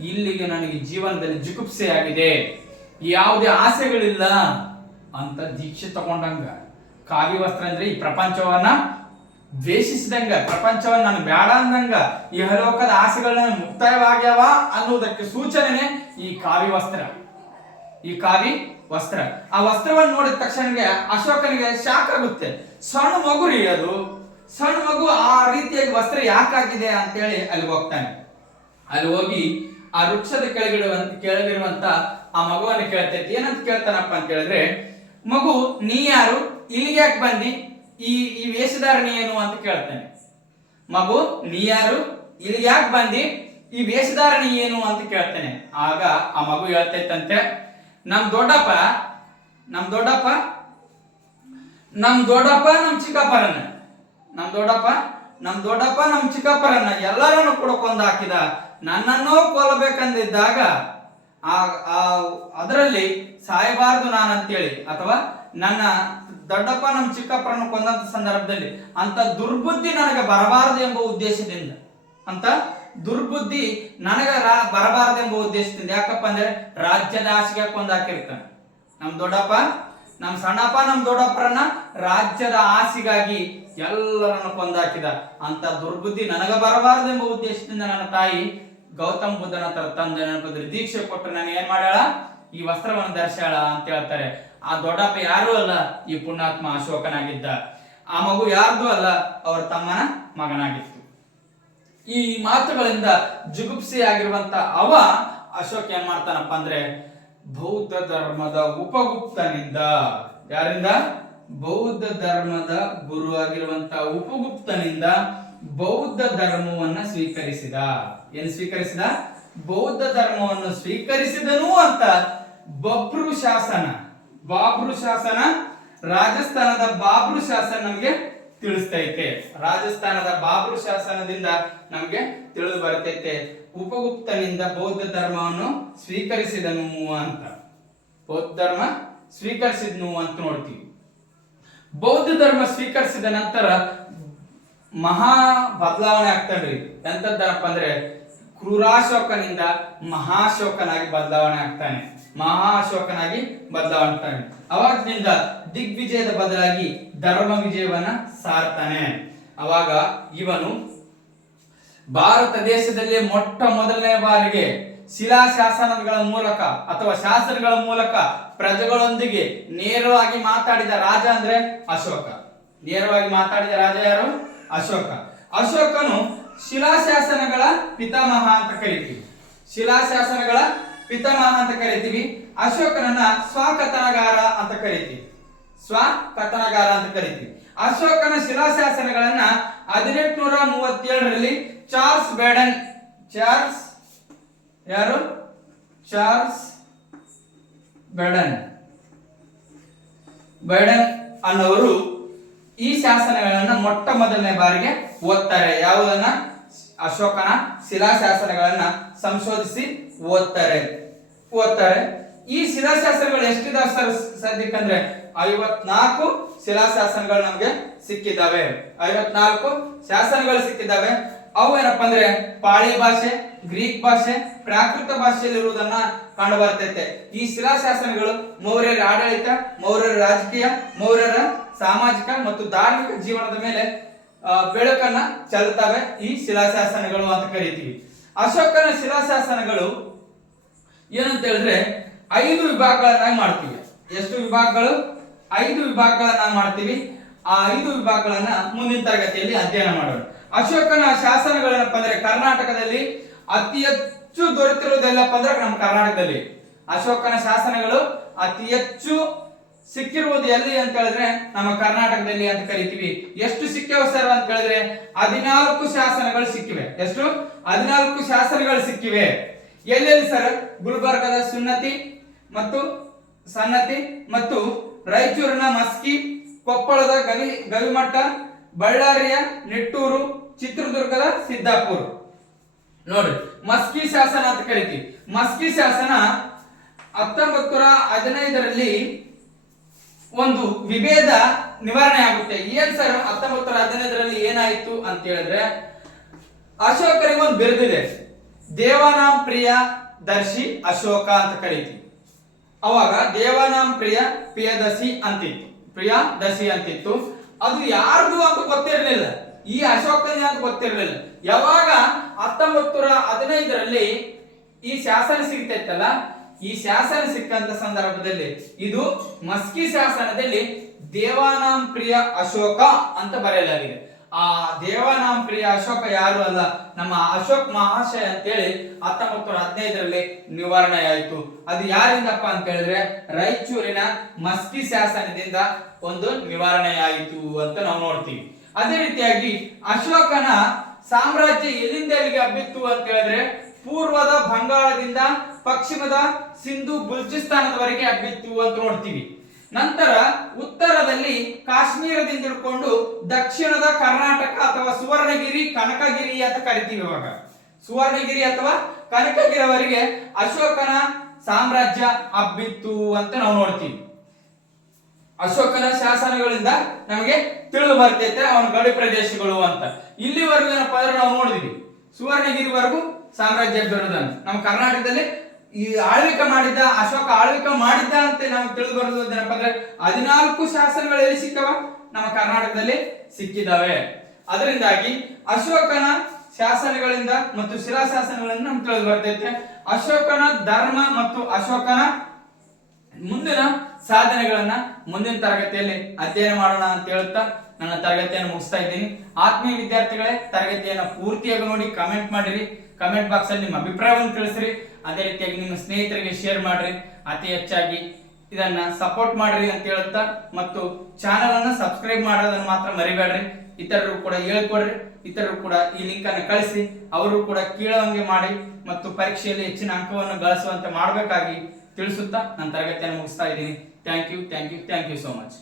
ಇಲ್ಲಿಗೆ ನನಗೆ ಜೀವನದಲ್ಲಿ ಜಿಗುಪ್ಸೆ ಆಗಿದೆ. ಯಾವುದೇ ಆಸೆಗಳಿಲ್ಲ ಅಂತ ದೀಕ್ಷೆ ತಗೊಂಡಂಗ. ಕಾವಿ ವಸ್ತ್ರ ಅಂದ್ರೆ ಈ ಪ್ರಪಂಚವನ್ನ ದ್ವೇಷಿಸಿದಂಗ, ಪ್ರಪಂಚವನ್ನು ನಾನು ಬೇಡ ಅಂದಂಗ ಈ ಹಲೋಕದ ಆಸೆಗಳನ್ನ ಮುಕ್ತಾಯವಾಗ್ಯಾವ ಅನ್ನುವುದಕ್ಕೆ ಸೂಚನೆ ಈ ಕಾವಿ ವಸ್ತ್ರ. ಈ ಕಾವಿ ವಸ್ತ್ರ. ಆ ವಸ್ತ್ರವನ್ನು ನೋಡಿದ ತಕ್ಷಣಗೆ ಅಶೋಕನಿಗೆ ಶಾಕ್ ಆಗುತ್ತೆ. ಸಣ್ಣ ಮಗು ರೀ ಅದು. ಸಣ್ಣ ಮಗು ಆ ರೀತಿಯಾಗಿ ವಸ್ತ್ರ ಯಾಕಾಗಿದೆ ಅಂತೇಳಿ ಅಲ್ಲಿ ಹೋಗ್ತಾನೆ. ಅಲ್ಲಿ ಹೋಗಿ ಆ ವೃಕ್ಷದ ಕೆಳಗಿಡುವಂತ, ಕೆಳಗಿರುವಂತ ಆ ಮಗುವನ್ನು ಕೇಳ್ತೈತಿ. ಏನಂತ ಕೇಳ್ತಾನಪ್ಪ ಅಂತ ಹೇಳಿದ್ರೆ, ಮಗು, ನೀ ಯಾರು? ಇಲ್ಲಿಗೆ ಯಾಕೆ ಬಂದಿ? ಈ ಈ ವೇಷಧಾರಣೆ ಏನು ಅಂತ ಕೇಳ್ತಾನೆ. ಮಗು, ನೀ ಯಾರು? ಇಲ್ಲಿಗೆ ಯಾಕೆ ಬಂದಿ? ಈ ವೇಷಧಾರಣೆ ಏನು ಅಂತ ಕೇಳ್ತಾನೆ. ಆಗ ಆ ಮಗು ಹೇಳ್ತೈತಂತೆ, ನಮ್ ದೊಡ್ಡಪ್ಪ ನಮ್ ದೊಡ್ಡಪ್ಪ ನಮ್ ದೊಡ್ಡಪ್ಪ ನಮ್ ಚಿಕ್ಕಪ್ಪರನ್ನ, ನಮ್ ದೊಡ್ಡಪ್ಪ ನಮ್ ದೊಡ್ಡಪ್ಪ ನಮ್ ಚಿಕ್ಕಪ್ಪರನ್ನ ಎಲ್ಲರನ್ನು ಕೂಡ ಕೊಂದು ಹಾಕಿದ ನನ್ನನ್ನು ಆ, ಅದರಲ್ಲಿ ಸಾಯಬಾರದು ನಾನಂತೇಳಿ, ಅಥವಾ ನನ್ನ ದೊಡ್ಡಪ್ಪ ನಮ್ಮ ಚಿಕ್ಕಪ್ಪರನ್ನು ಕೊಂದಂತ ಸಂದರ್ಭದಲ್ಲಿ ಅಂತ ದುರ್ಬುದ್ಧಿ ನನಗೆ ಬರಬಾರದು ಎಂಬ ಉದ್ದೇಶದಿಂದ, ಅಂತ ದುರ್ಬುದ್ಧಿ ನನಗೆ ಬರಬಾರದು ಎಂಬ ಉದ್ದೇಶದಿಂದ ಯಾಕಪ್ಪ ಅಂದ್ರೆ ರಾಜ್ಯದ ಆಸೆಗೆ ಕೊಂದಾಕಿರ್ತಾನೆ. ನಮ್ಮ ದೊಡ್ಡಪ್ಪ, ನಮ್ಮ ಸಣ್ಣಪ್ಪ, ನಮ್ಮ ದೊಡ್ಡಪ್ಪರನ್ನ ರಾಜ್ಯದ ಆಸೆಗಾಗಿ ಎಲ್ಲರನ್ನು ಕೊಂದಾಕಿದ ಅಂತ ದುರ್ಬುದ್ಧಿ ನನಗೆ ಬರಬಾರದು ಎಂಬ ಉದ್ದೇಶದಿಂದ ನನ್ನ ತಾಯಿ ಗೌತಮ್ ಬುದ್ಧನ ಹತ್ರ ತಂದೆ ನೆನಪದಲ್ಲಿ ದೀಕ್ಷೆ ಕೊಟ್ಟು ನಾನು ಏನ್ ಮಾಡ್ಯಾಳ? ಈ ವಸ್ತ್ರವನ್ನು ಧರಿಸ್ಯಾಳ ಅಂತ ಹೇಳ್ತಾರೆ. ಆ ದೊಡ್ಡಪ್ಪ ಯಾರೂ ಅಲ್ಲ ಈ ಪುಣ್ಯಾತ್ಮ ಅಶೋಕನಾಗಿದ್ದ. ಆ ಮಗು ಯಾರ್ದು ಅಲ್ಲ, ಅವರ ತಮ್ಮನ ಮಗನಾಗಿತ್ತು. ಈ ಮಾತುಗಳಿಂದ ಜುಗುಪ್ಸಿ ಆಗಿರುವಂತ ಅವ ಅಶೋಕ್ ಏನ್ ಮಾಡ್ತಾನಪ್ಪ ಅಂದ್ರೆ, ಬೌದ್ಧ ಧರ್ಮದ ಉಪಗುಪ್ತನಿಂದ. ಯಾರಿಂದ? ಬೌದ್ಧ ಧರ್ಮದ ಗುರು ಆಗಿರುವಂತ ಉಪಗುಪ್ತನಿಂದ ಬೌದ್ಧ ಧರ್ಮವನ್ನ ಸ್ವೀಕರಿಸಿದ. ಏನ್ ಸ್ವೀಕರಿಸಿದ? ಬೌದ್ಧ ಧರ್ಮವನ್ನು ಸ್ವೀಕರಿಸಿದನು ಅಂತ ಬಬ್ರು ಶಾಸನ. ಬಾಬ್ರು ಶಾಸನ ರಾಜಸ್ಥಾನದ ಬಾಬ್ರು ಶಾಸನ ನಮಗೆ ತಿಳಿಸ್ತೈತೆ. ರಾಜಸ್ಥಾನದ ಬಾಬ್ರು ಶಾಸನದಿಂದ ನಮಗೆ ತಿಳಿದು ಬರ್ತೈತೆ. ಉಪಗುಪ್ತನಿಂದ ಬೌದ್ಧ ಧರ್ಮವನ್ನು ಸ್ವೀಕರಿಸಿದನು ಅಂತ. ಬೌದ್ಧ ಧರ್ಮ ಸ್ವೀಕರಿಸಿದ್ನು ಅಂತ ನೋಡ್ತೀವಿ. ಬೌದ್ಧ ಧರ್ಮ ಸ್ವೀಕರಿಸಿದ ನಂತರ ಮಹಾ ಬದಲಾವಣೆ ಆಗ್ತಾನ್ರಿ. ಎಂತದ್ದಪ್ಪ ಅಂದ್ರೆ ಕ್ರೂರಾಶೋಕನಿಂದ ಮಹಾಶೋಕನಾಗಿ ಬದಲಾವಣೆ ಆಗ್ತಾನೆ. ಮಹಾಶೋಕನಾಗಿ ಬದಲಾವಣೆ ಅವಾಗದಿಂದ ದಿಗ್ವಿಜಯದ ಬದಲಾಗಿ ಧರ್ಮ ವಿಜಯವನ್ನ ಸಾರ್ತಾನೆ. ಅವಾಗ ಇವನು ಭಾರತ ದೇಶದಲ್ಲಿ ಮೊಟ್ಟ ಮೊದಲನೇ ಬಾರಿಗೆ ಶಿಲಾಶಾಸನಗಳ ಮೂಲಕ ಅಥವಾ ಶಾಸನಗಳ ಮೂಲಕ ಪ್ರಜೆಗಳೊಂದಿಗೆ ನೇರವಾಗಿ ಮಾತಾಡಿದ ರಾಜ ಅಂದ್ರೆ ಅಶೋಕ. ನೇರವಾಗಿ ಮಾತಾಡಿದ ರಾಜ ಯಾರು? ಅಶೋಕ. ಅಶೋಕನು ಶಿಲಾಶಾಸನಗಳ ಪಿತಾಮಹ ಅಂತ ಕರಿತೀವಿ. ಶಿಲಾಶಾಸನಗಳ ಪಿತಾಮಹ ಅಂತ ಕರಿತೀವಿ, ಅಶೋಕನನ್ನ ಸ್ವಕಥನಗಾರ ಅಂತ ಕರಿತೀವಿ. ಸ್ವಕಥನಗಾರ ಅಂತ ಕರಿತೀವಿ. ಅಶೋಕನ ಶಿಲಾಶಾಸನಗಳನ್ನ ಹದಿನೆಂಟುನೂರ ಮೂವತ್ತೇಳರಲ್ಲಿ ಚಾರ್ಲ್ಸ್ ಬೇಡನ್ ಚಾರ್ಲ್ಸ್, ಯಾರು? ಚಾರ್ಲ್ಸ್ ಬೇಡನ್ ಬೇಡನ್ ಅನ್ನೋರು ಈ ಶಾಸನಗಳನ್ನ ಮೊಟ್ಟ ಮೊದಲನೇ ಬಾರಿಗೆ ಓದ್ತಾರೆ. ಯಾವುದನ್ನ? ಅಶೋಕನ ಶಿಲಾಶಾಸನಗಳನ್ನ ಸಂಶೋಧಿಸಿ ಓದ್ತಾರೆ. ಓದ್ತಾರೆ. ಈ ಶಿಲಾಶಾಸನಗಳು ಎಷ್ಟಿದಾವೆ ಸರ್ ಸದ್ಯಕ್ಕಂದ್ರೆ ಐವತ್ನಾಲ್ಕು ಶಿಲಾಶಾಸನಗಳು ನಮ್ಗೆ ಸಿಕ್ಕಿದ್ದಾವೆ ಐವತ್ನಾಲ್ಕು ಶಾಸನಗಳು ಸಿಕ್ಕಿದ್ದಾವೆ ಅವು ಏನಪ್ಪಾ ಅಂದ್ರೆ ಪಾಳಿ ಭಾಷೆ, ಗ್ರೀಕ್ ಭಾಷೆ, ಪ್ರಾಕೃತ ಭಾಷೆಯಲ್ಲಿರುವುದನ್ನ ಕಂಡು ಬರ್ತೈತೆ. ಈ ಶಿಲಾಶಾಸನಗಳು ಮೌರ್ಯರ ಆಡಳಿತ, ಮೌರ್ಯರ ರಾಜಕೀಯ, ಮೌರ್ಯರ ಸಾಮಾಜಿಕ ಮತ್ತು ಧಾರ್ಮಿಕ ಜೀವನದ ಮೇಲೆ ಬೆಳಕನ್ನ ಚೆಲ್ತವೆ ಈ ಶಿಲಾಶಾಸನಗಳು ಅಂತ ಕರಿತೀವಿ. ಅಶೋಕನ ಶಿಲಾಶಾಸನಗಳು ಏನಂತ ಹೇಳಿದ್ರೆ ಐದು ವಿಭಾಗಗಳನ್ನಾಗಿ ಮಾಡ್ತೀವಿ. ಎಷ್ಟು ವಿಭಾಗಗಳು? ಐದು ವಿಭಾಗಗಳನ್ನ ಮಾಡ್ತೀವಿ. ಆ ಐದು ವಿಭಾಗಗಳನ್ನ ಮುಂದಿನ ತರಗತಿಯಲ್ಲಿ ಅಧ್ಯಯನ ಮಾಡೋಣ. ಅಶೋಕನ ಶಾಸನಗಳೇನಪ್ಪ ಅಂದ್ರೆ ಕರ್ನಾಟಕದಲ್ಲಿ ಅತಿ ಹೆಚ್ಚು ದೊರೆತಿರುವುದೆಲ್ಲಪ್ಪ ಅಂದ್ರೆ ನಮ್ಮ ಕರ್ನಾಟಕದಲ್ಲಿ. ಅಶೋಕನ ಶಾಸನಗಳು ಅತಿ ಹೆಚ್ಚು ಸಿಕ್ಕಿರುವುದು ಎಲ್ಲಿ ಅಂತ ಹೇಳಿದ್ರೆ ನಮ್ಮ ಕರ್ನಾಟಕದಲ್ಲಿ ಅಂತ ಕರಿತೀವಿ. ಎಷ್ಟು ಸಿಕ್ಕಿವೆ ಸರ್ ಅಂತ ಹೇಳಿದ್ರೆ ಹದಿನಾಲ್ಕು ಶಾಸನಗಳು ಸಿಕ್ಕಿವೆ. ಎಷ್ಟು? ಹದಿನಾಲ್ಕು ಶಾಸನಗಳು ಸಿಕ್ಕಿವೆ. ಎಲ್ಲೆಲ್ಲಿ ಸರ್? ಗುಲ್ಬರ್ಗದ ಸುನ್ನತಿ ಮತ್ತು ಸನ್ನತಿ ಮತ್ತು ರಾಯಚೂರಿನ ಮಸ್ಕಿ, ಕೊಪ್ಪಳದ ಗವಿ, ಗವಿಮಠ, ಬಳ್ಳಾರಿಯ ನಿಟ್ಟೂರು, ಚಿತ್ರದುರ್ಗದ ಸಿದ್ದಾಪುರ. ನೋಡ್ರಿ, ಮಸ್ಕಿ ಶಾಸನ ಅಂತ ಕರಿತೀವಿ. ಮಸ್ಕಿ ಶಾಸನ ಹತ್ತೊಂಬತ್ತು ನೂರ ಹದಿನೈದರಲ್ಲಿ ಒಂದು ವಿಭೇದ ನಿವಾರಣೆ ಆಗುತ್ತೆ. ಏನ್ ಸರ್ ಹತ್ತೊಂಬತ್ತು ನೂರ ಹದಿನೈದರಲ್ಲಿ ಏನಾಯ್ತು ಅಂತ ಹೇಳಿದ್ರೆ, ಅಶೋಕರಿಗೆ ಒಂದು ಬಿರುದಿದೆ. ದೇವಾನಾಂ ಪ್ರಿಯ ದರ್ಶಿ ಅಶೋಕ ಅಂತ ಕರೀತಿ ಅವಾಗ ದೇವಾನಾಂ ಪ್ರಿಯ ಪ್ರಿಯದರ್ಶಿ ಅಂತಿತ್ತು. ಪ್ರಿಯ ದರ್ಶಿ ಅಂತಿತ್ತು. ಅದು ಯಾರ್ದು ಅಂತ ಗೊತ್ತಿರಲಿಲ್ಲ. ಈ ಅಶೋಕನೇ ಅಂತ ಗೊತ್ತಿರಲಿಲ್ಲ. ಯಾವಾಗ ಹತ್ತೊಂಬತ್ತು ಹದಿನೈದರಲ್ಲಿ ಈ ಶಾಸನ ಸಿಗ್ತೈತಲ್ಲ ಈ ಶಾಸನ ಸಿಕ್ಕಂತ ಸಂದರ್ಭದಲ್ಲಿ ಇದು ಮಸ್ಕಿ ಶಾಸನದಲ್ಲಿ ದೇವಾನಾಂ ಪ್ರಿಯ ಅಶೋಕ ಅಂತ ಬರೆಯಲಾಗಿದೆ. ಆ ದೇವಾನಾಂ ಪ್ರಿಯ ಅಶೋಕ ಯಾರು ಅಲ್ಲ? ನಮ್ಮ ಅಶೋಕ್ ಮಹಾಶಯ ಅಂತೇಳಿ ಹತ್ತೊಂಬತ್ತು ನೂರ ಹದಿನೈದರಲ್ಲಿ ನಿವಾರಣೆ ಆಯಿತು ಅದು ಯಾರಿಂದಪ್ಪ ಅಂತ ಹೇಳಿದ್ರೆ ರಾಯಚೂರಿನ ಮಸ್ಕಿ ಶಾಸನದಿಂದ ಒಂದು ನಿವಾರಣೆಯಾಯಿತು ಅಂತ ನಾವು ನೋಡ್ತೀವಿ. ಅದೇ ರೀತಿಯಾಗಿ ಅಶೋಕನ ಸಾಮ್ರಾಜ್ಯ ಎಲ್ಲಿಂದ ಎಲ್ಲಿಗೆ ಹಬ್ಬಿತ್ತು ಅಂತ ಹೇಳಿದ್ರೆ ಪೂರ್ವದ ಬಂಗಾಳದಿಂದ ಪಶ್ಚಿಮದ ಸಿಂಧು ಬುಲ್ಚಿಸ್ತಾನದವರೆಗೆ ಹಬ್ಬಿತ್ತು ಅಂತ ನೋಡ್ತೀವಿ. ನಂತರ ಉತ್ತರದಲ್ಲಿ ಕಾಶ್ಮೀರದಿಂದ ಹಿಡ್ಕೊಂಡು ದಕ್ಷಿಣದ ಕರ್ನಾಟಕ ಅಥವಾ ಸುವರ್ಣಗಿರಿ, ಕನಕಗಿರಿ ಅಂತ ಕರಿತೀವಿ ಇವಾಗ. ಸುವರ್ಣಗಿರಿ ಅಥವಾ ಕನಕಗಿರಿವರೆಗೆ ಅಶೋಕನ ಸಾಮ್ರಾಜ್ಯ ಹಬ್ಬಿತ್ತು ಅಂತ ನಾವು ನೋಡ್ತೀವಿ. ಅಶೋಕನ ಶಾಸನಗಳಿಂದ ನಮಗೆ ತಿಳಿದು ಬರ್ತೈತೆ ಅವನ ಗಡಿ ಪ್ರದೇಶಗಳು ಅಂತ. ಇಲ್ಲಿವರೆಗೂ ಏನಪ್ಪಾ ಅಂದ್ರೆ ನಾವು ನೋಡಿದ್ವಿ. ಸುವರ್ಣಗಿರಿವರೆಗೂ ಸಾಮ್ರಾಜ್ಯ ಬೆಳೆದನು ನಮ್ಮ ಕರ್ನಾಟಕದಲ್ಲಿ ಈ ಆಳ್ವಿಕೆ ಮಾಡಿದ್ದ, ಅಶೋಕ ಆಳ್ವಿಕೆ ಮಾಡಿದ್ದ ಅಂತ ನಮಗೆ ತಿಳಿದು ಬರುವುದು ಏನಪ್ಪಾ ಅಂದ್ರೆ ಹದಿನಾಲ್ಕು ಶಾಸನಗಳು ಎಲ್ಲಿ ಸಿಕ್ಕವ? ನಮ್ಮ ಕರ್ನಾಟಕದಲ್ಲಿ ಸಿಕ್ಕಿದಾವೆ. ಅದರಿಂದಾಗಿ ಅಶೋಕನ ಶಾಸನಗಳಿಂದ ಮತ್ತು ಶಿಲಾಶಾಸನಗಳಿಂದ ನಮ್ಗೆ ತಿಳಿದು ಬರ್ತೈತೆ. ಅಶೋಕನ ಧರ್ಮ ಮತ್ತು ಅಶೋಕನ ಮುಂದಿನ ಸಾಧನೆಗಳನ್ನ ಮುಂದಿನ ತರಗತಿಯಲ್ಲಿ ಅಧ್ಯಯನ ಮಾಡೋಣ ಅಂತ ಹೇಳುತ್ತಾ ನನ್ನ ತರಗತಿಯನ್ನು ಮುಗಿಸ್ತಾ ಇದ್ದೀನಿ. ಆತ್ಮೀಯ ವಿದ್ಯಾರ್ಥಿಗಳೇ, ತರಗತಿಯನ್ನು ಪೂರ್ತಿಯಾಗಿ ನೋಡಿ ಕಮೆಂಟ್ ಮಾಡಿರಿ. ಕಮೆಂಟ್ ಬಾಕ್ಸ್ ಅಲ್ಲಿ ನಿಮ್ಮ ಅಭಿಪ್ರಾಯವನ್ನು ತಿಳಿಸ್ರಿ. ಅದೇ ರೀತಿಯಾಗಿ ನಿಮ್ಮ ಸ್ನೇಹಿತರಿಗೆ ಶೇರ್ ಮಾಡ್ರಿ. ಅತಿ ಹೆಚ್ಚಾಗಿ ಇದನ್ನ ಸಪೋರ್ಟ್ ಮಾಡ್ರಿ ಅಂತ ಹೇಳುತ್ತಾ ಮತ್ತು ಚಾನಲ್ ಅನ್ನ ಸಬ್ಸ್ಕ್ರೈಬ್ ಮಾಡೋದನ್ನ ಮಾತ್ರ ಮರಿಬೇಡ್ರಿ. ಇತರರು ಕೂಡ ಹೇಳ್ಕೊಡ್ರಿ. ಇತರರು ಕೂಡ ಈ ಲಿಂಕ್ ಅನ್ನು ಕಳಿಸಿ. ಅವರು ಕೂಡ ಕೀಳುವಂಗೆ ಮಾಡಿ ಮತ್ತು ಪರೀಕ್ಷೆಯಲ್ಲಿ ಹೆಚ್ಚಿನ ಅಂಕವನ್ನು ಗಳಿಸುವಂತೆ ಮಾಡಬೇಕಾಗಿ ತಿಳಿಸುತ್ತಾ ನನ್ನ ತರಗತಿಯನ್ನು ಮುಗಿಸ್ತಾ ಇದ್ದೀನಿ. Thank you thank you thank you so much